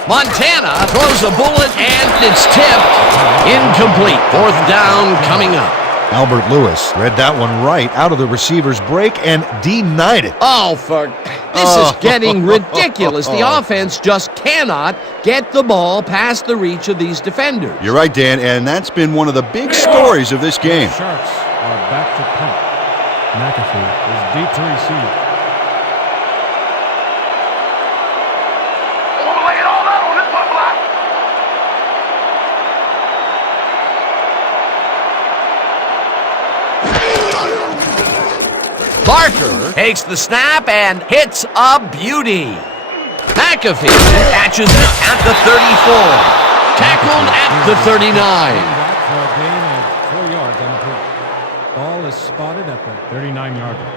Montana throws a bullet, and it's tipped. Incomplete. Fourth down coming up. Albert Lewis read that one right out of the receiver's break and denied it. Oh, this is getting ridiculous. The offense just cannot get the ball past the reach of these defenders. You're right, Dan, and that's been one of the big stories of this game. Sharks are back to punt. McAfee is deep to receive. I'm gonna lay it all out on this one block. Barker takes the snap and hits a beauty. McAfee catches it at the 34. Tackled at the 39. Back for a gain of 4 yards on the play. Ball is spotted at the 39-yard line.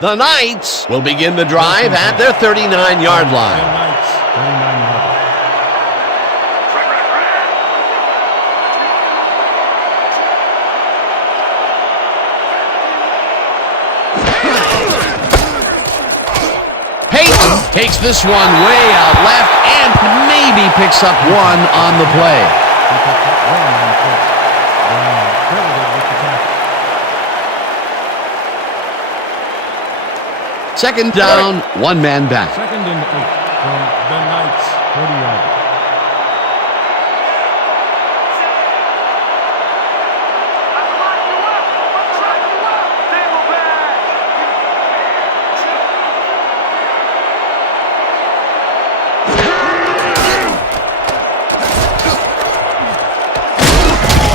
The Knights will begin the drive at their 39-yard The line. Knights, 39-yard line. Payton takes this one way out left and maybe picks up one on the play. He picked up one on the play. Brown credited with the tackle. Second down, one man back. Second and 8 from the Knights, 40-yard.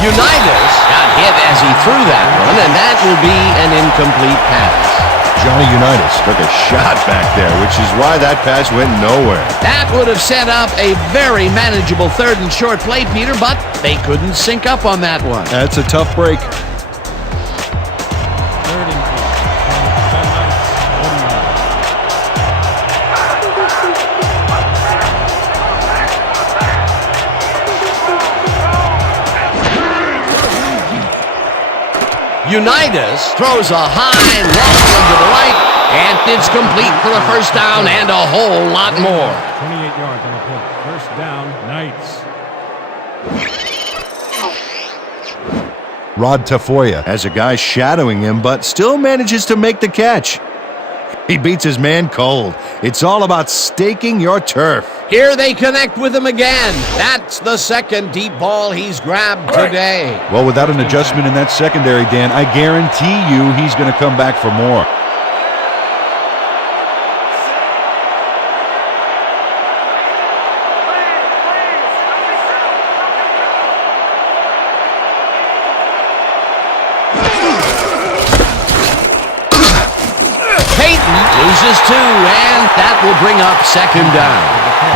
Unitas got hit as he threw that one, and that will be an incomplete pass. Johnny Unitas took a shot back there, which is why that pass went nowhere. That would have set up a very manageable third and short play, Peter, but they couldn't sync up on that one. That's a tough break. Third and 8 from the Knights, 40-yard. Unitas throws a high, long one to the right, and it's complete for the first down and a whole lot more. 28 yards on the play. First down, Knights. Rod Tafoya has a guy shadowing him, but still manages to make the catch. He beats his man cold. It's all about staking your turf. Here they connect with him again. That's the second deep ball he's grabbed today. Well, without an adjustment in that secondary, Dan, I guarantee you he's going to come back for more. Loses two, and that will bring up second down.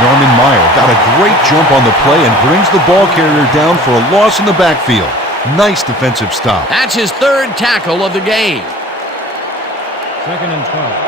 Norman Meyer got a great jump on the play and brings the ball carrier down for a loss in the backfield. Nice defensive stop. That's his third tackle of the game. Second and 12.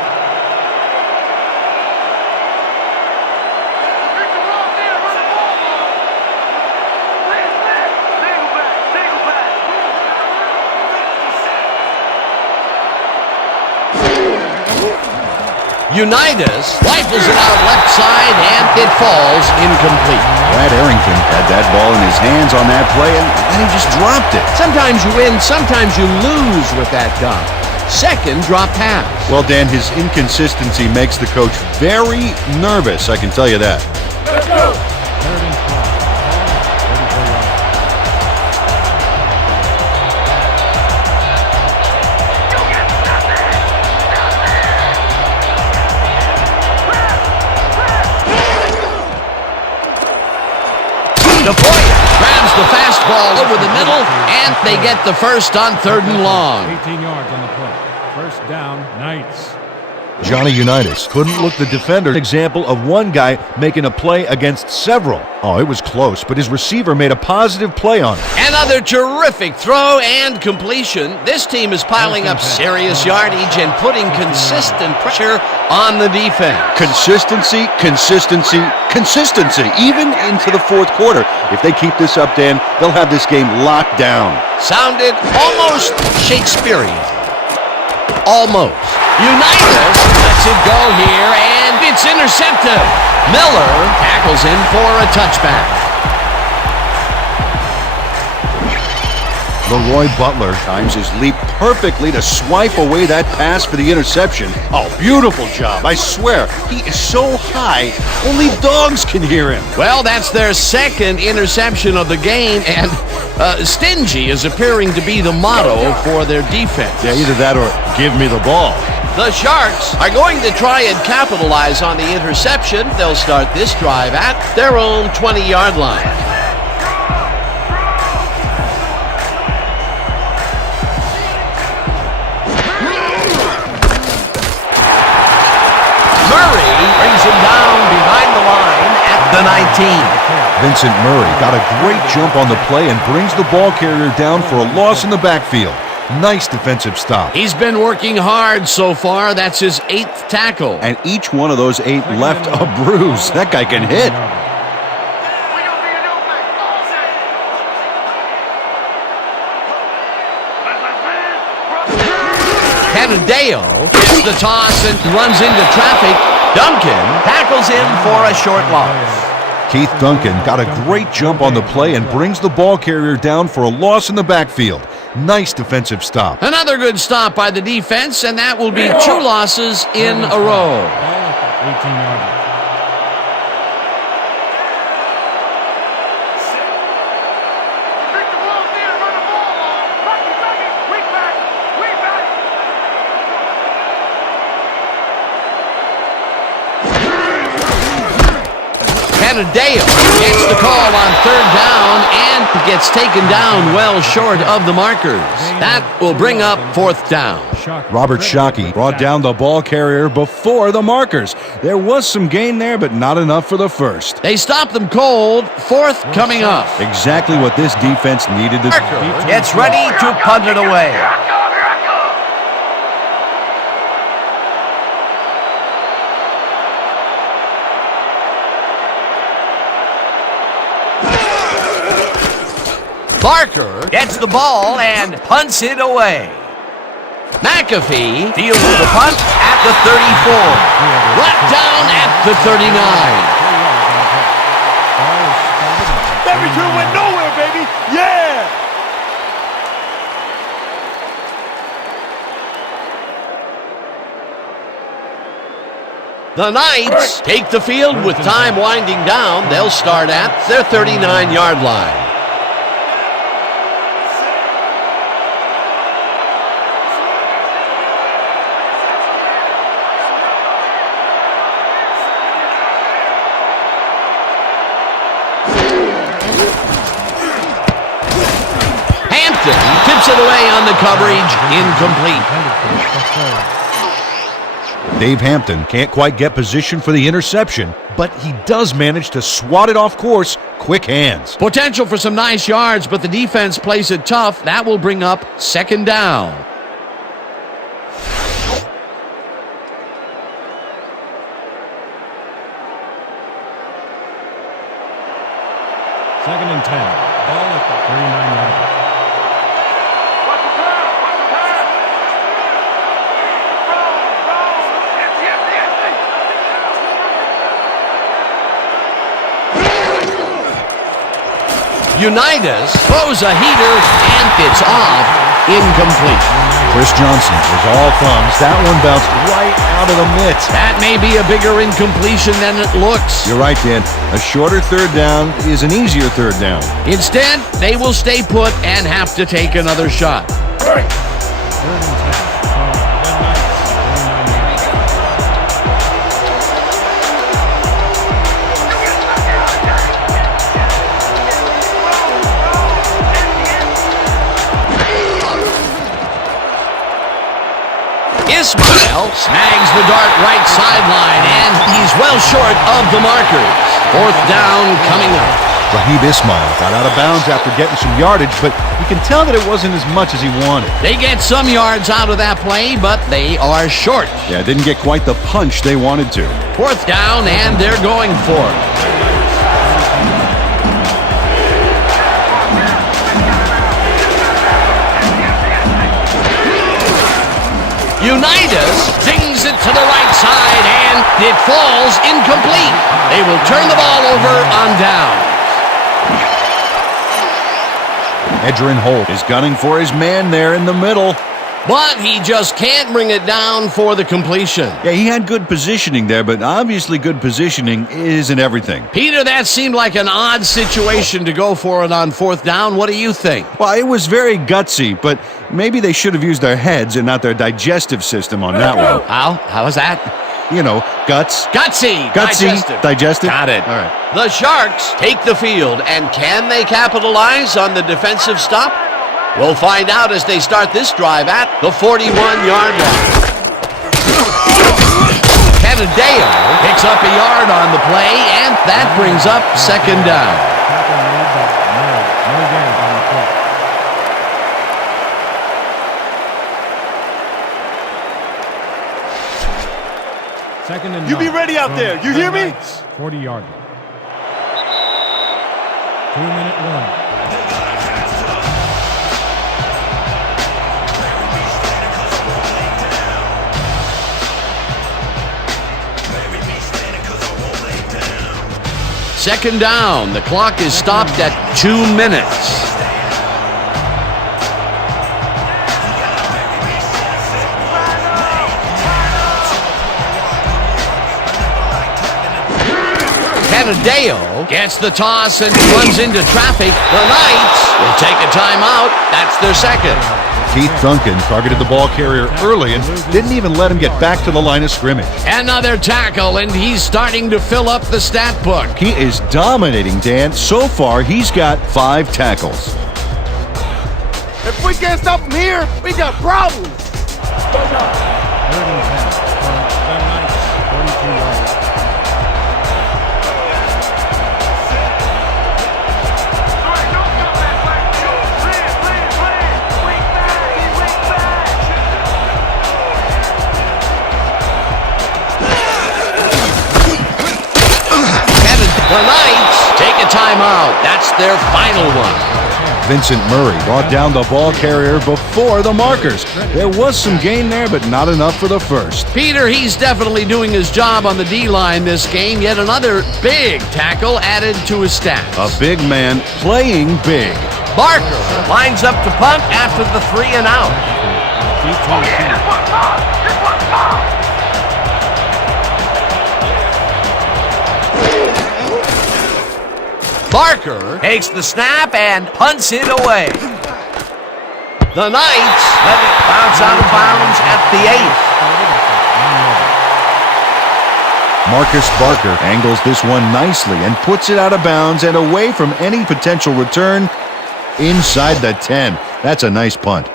Unitas rifles it out left side, and it falls incomplete. Brad Arrington had that ball in his hands on that play, and then he just dropped it. Sometimes you win, sometimes you lose with that dump. Second drop pass. Well, Dan, his inconsistency makes the coach very nervous, I can tell you that. Third and 12. Ball, 34 yards. Tafoya grabs the fastball over the middle, and they get the first on third and long. 18 yards on the play. First down, Knights. Johnny Unitas couldn't look the defender. Example of one guy making a play against several. Oh, it was close, but his receiver made a positive play on it. Another terrific throw and completion. This team is piling up serious yardage and putting consistent pressure on the defense. Consistency, consistency, consistency, even into the fourth quarter. If they keep this up, Dan, they'll have this game locked down. Sounded almost Shakespearean. Almost. Unitas lets it go here, and it's intercepted. Miller tackles him for a touchback. Leroy Butler times his leap perfectly to swipe away that pass for the interception. Oh, beautiful job. I swear, he is so high, only dogs can hear him. Well, that's their second interception of the game, and stingy is appearing to be the motto for their defense. Yeah, either that or give me the ball. The Sharks are going to try and capitalize on the interception. They'll start this drive at their own 20-yard line. Murray brings him down behind the line at the 19. Vincent Murray got a great jump on the play and brings the ball carrier down for a loss in the backfield. Nice defensive stop. He's been working hard so far. That's his 8th tackle. And each one of those 8 left a bruise. That guy can hit. Canadeo gets the toss and runs into traffic. Duncan tackles him for a short loss. Keith Duncan got a great jump on the play and brings the ball carrier down for a loss in the backfield. Nice defensive stop. Another good stop by the defense, and that will be 2 losses in a row. 18-yard line. Pick the ball there, run the ball long. Back, way back, way back. Canadeo gets the call on 3rd down and gets taken down well short of the markers. That will bring up 4th down. Robert Shockey brought down the ball carrier before the markers. There was some gain there, but not enough for the first. They stop them cold. 4th coming up. Exactly what this defense needed to do. Gets ready to punt it away. Here I come. Barker gets the ball and punts it away. McAfee deals with the punt at the 34. Brought down at the 39. That return went nowhere, baby. Yeah! The Knights take the field with time winding down. They'll start at their 39-yard line. Tips it away on the coverage, incomplete. Dave Hampton can't quite get position for the interception, but he does manage to swat it off course. Quick hands. Potential for some nice yards, but the defense plays it tough. That will bring up 2nd down. Second and 10. Ball at the 39-yard line. Unitas throws a heater and it's off, incomplete. Chris Johnson was all thumbs. That one bounced right out of the mitts. That may be a bigger incompletion than it looks. You're right, Dan. A shorter 3rd down is an easier 3rd down. Instead, they will stay put and have to take another shot. 3rd and 10. The Knights, 39-yard line. Ismail snags the dart right sideline, and he's well short of the markers. 4th down coming up. Raheem Ismail got out of bounds after getting some yardage, but you can tell that it wasn't as much as he wanted. They get some yards out of that play, but they are short. Yeah, didn't get quite the punch they wanted to. 4th down, and they're going for it. Unitas zings it to the right side, and it falls incomplete. They will turn the ball over on down. Edgerrin Holt is gunning for his man there in the middle. But he just can't bring it down for the completion. Yeah, he had good positioning there, but obviously good positioning isn't everything. Peter, that seemed like an odd situation to go for it on 4th down. What do you think? Well, it was very gutsy, but maybe they should have used their heads and not their digestive system on that one. How was that? You know, guts. Gutsy. Digestive. Got it. All right. The Sharks take the field, and can they capitalize on the defensive stop? We'll find out as they start this drive at the 41-yard line. Canadeo picks up a yard on the play, and that brings up 2nd down. No gain on the play. Second and You be 9 ready out from there. You the hear me? Knights, 40-yard line. 2-minute warning. Second down. The clock is stopped at 2 minutes. Canadeo gets the toss and runs into traffic. The Knights will take a timeout. That's their second. Keith Duncan targeted the ball carrier early and didn't even let him get back to the line of scrimmage. Another tackle, and he's starting to fill up the stat book. He is dominating, Dan. So far, he's got 5 tackles. If we can't stop him here, we got problems. Third and 10 for the Knights, 42 yards. The Knights take a timeout. That's their final one. Vincent Murray brought down the ball carrier before the markers. There was some gain there, but not enough for the first. Peter, he's definitely doing his job on the D-line this game. Yet another big tackle added to his stats. A big man playing big. Barker lines up to punt after the 3 and out. Barker takes the snap and punts it away. The Knights let it bounce out of bounds at the 8. Marcus Barker angles this one nicely and puts it out of bounds and away from any potential return inside the 10. That's a nice punt.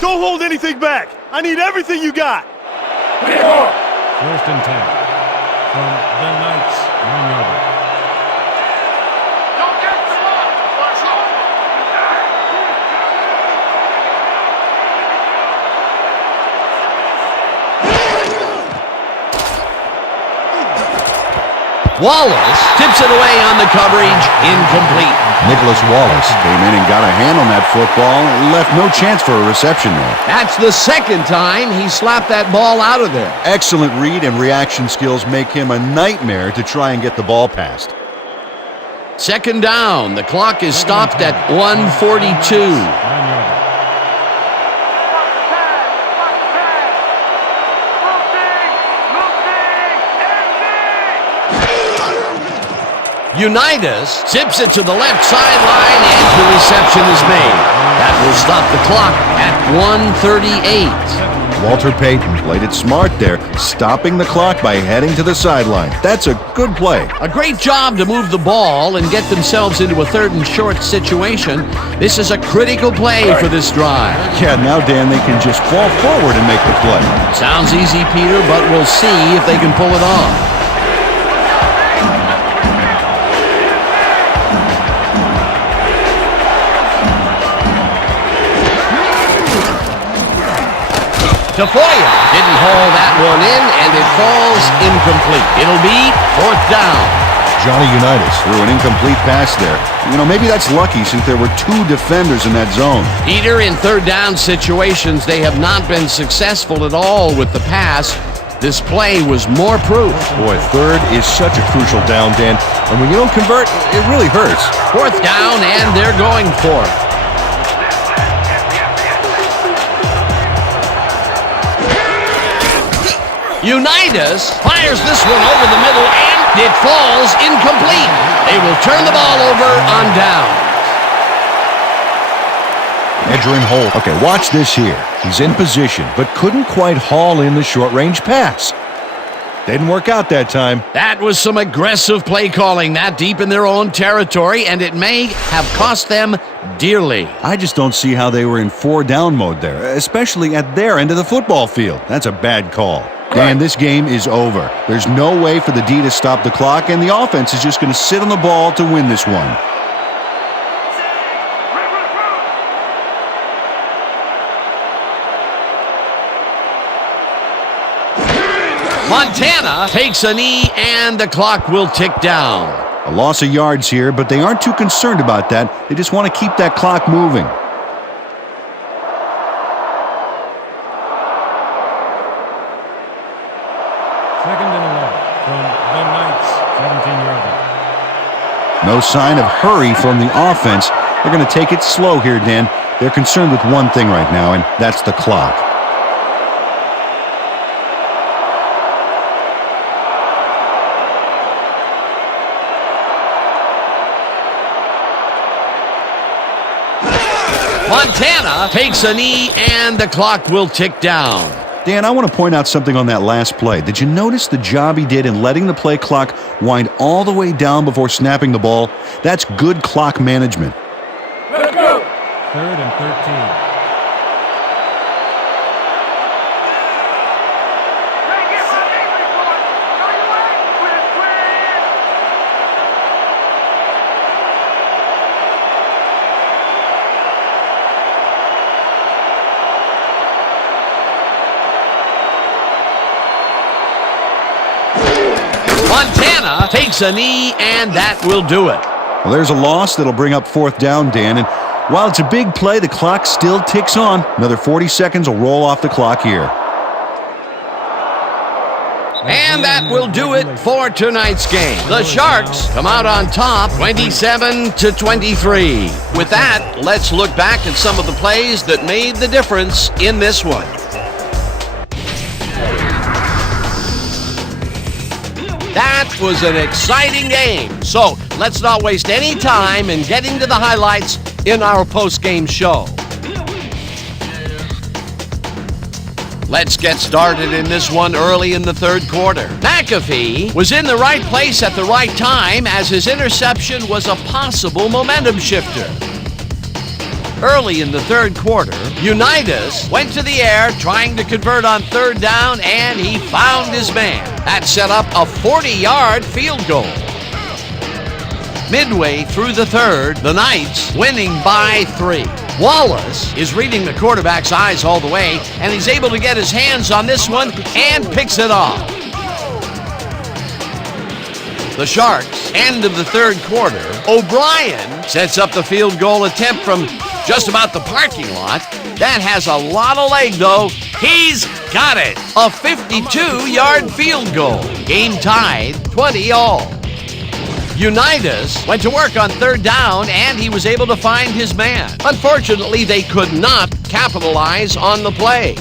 Don't hold anything back. I need everything you got. First and 10 from the Knights, 1 yard. Don't get the ball. Let's go. Wallace tips it away on the coverage, incomplete. Nicholas Wallace came in and got a hand on that football and left no chance for a reception there. That's the second time he slapped that ball out of there. Excellent read and reaction skills make him a nightmare to try and get the ball past. Second down. The clock is stopped at 1:42. 9 yards. Unitas zips it to the left sideline, and the reception is made. That will stop the clock at 1:38. Walter Payton played it smart there, stopping the clock by heading to the sideline. That's a good play. A great job to move the ball and get themselves into a 3rd and short situation. This is a critical play for this drive. Yeah, now, Dan, they can just fall forward and make the play. Sounds easy, Peter, but we'll see if they can pull it off. Tafoya didn't haul that one in, and it falls incomplete. It'll be 4th down. Johnny Unitas threw an incomplete pass there. You know, maybe that's lucky since there were 2 defenders in that zone. Peter, in 3rd down situations, they have not been successful at all with the pass. This play was more proof. Boy, 3rd is such a crucial down, Dan. And when you don't convert, it really hurts. 4th down, and they're going for it. Unitas fires this one over the middle, and it falls incomplete. They will turn the ball over on down. Edgerrin Holt. Okay, watch this here. He's in position, but couldn't quite haul in the short-range pass. Didn't work out that time. That was some aggressive play calling that deep in their own territory, and it may have cost them dearly. I just don't see how they were in 4-down mode there, especially at their end of the football field. That's a bad call. Dan, this game is over. There's no way for the D to stop the clock, and the offense is just going to sit on the ball to win this one. Montana takes a knee, and the clock will tick down. A loss of yards here, but they aren't too concerned about that. They just want to keep that clock moving. No sign of hurry from the offense. They're going to take it slow here, Dan. They're concerned with one thing right now, and that's the clock. Montana takes a knee, and the clock will tick down. Dan, I want to point out something on that last play. Did you notice the job he did in letting the play clock wind all the way down before snapping the ball? That's good clock management. Let's go. 3rd and 13. Montana takes a knee, and that will do it. Well, there's a loss that'll bring up 4th down, Dan, and while it's a big play, the clock still ticks on. Another 40 seconds will roll off the clock here. And that will do it for tonight's game. The Sharks come out on top, 27-23. With that, let's look back at some of the plays that made the difference in this one. That was an exciting game. So let's not waste any time in getting to the highlights in our post-game show. Let's get started in this one early in the 3rd quarter. McAfee was in the right place at the right time as his interception was a possible momentum shifter. Early in the 3rd quarter, Unitas went to the air trying to convert on 3rd down, and he found his man. That set up a 40-yard field goal. Midway through the 3rd, the Knights winning by 3. Wallace is reading the quarterback's eyes all the way, and he's able to get his hands on this one and picks it off. The Sharks, end of the 3rd quarter, O'Brien sets up the field goal attempt from just about the parking lot. That has a lot of leg, though. He's got it. A 52-yard field goal. Game tied, 20-all. Unitas went to work on 3rd down, and he was able to find his man. Unfortunately, they could not capitalize on the play.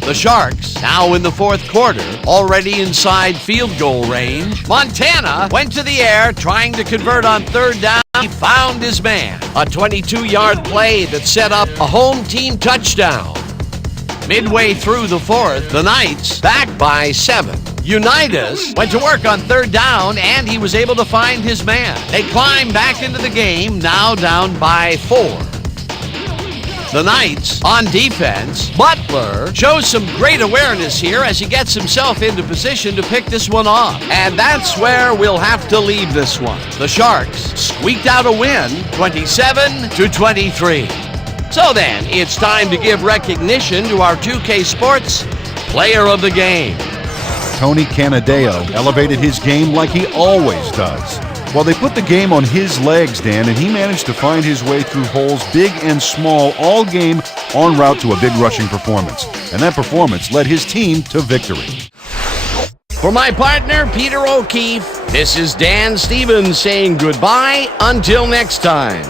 The Sharks, now in the 4th quarter, already inside field goal range. Montana went to the air trying to convert on 3rd down. He found his man. A 22-yard play that set up a home team touchdown. Midway through the 4th, the Knights back by 7. Unitas went to work on 3rd down, and he was able to find his man. They climb back into the game, now down by 4. The Knights on defense. Butler shows some great awareness here as he gets himself into position to pick this one off. And that's where we'll have to leave this one. The Sharks squeaked out a win, 27-23. So then, it's time to give recognition to our 2K Sports Player of the Game. Tony Canadeo elevated his game like he always does. Well, they put the game on his legs, Dan, and he managed to find his way through holes big and small all game en route to a big rushing performance. And that performance led his team to victory. For my partner, Peter O'Keefe, this is Dan Stevens saying goodbye until next time.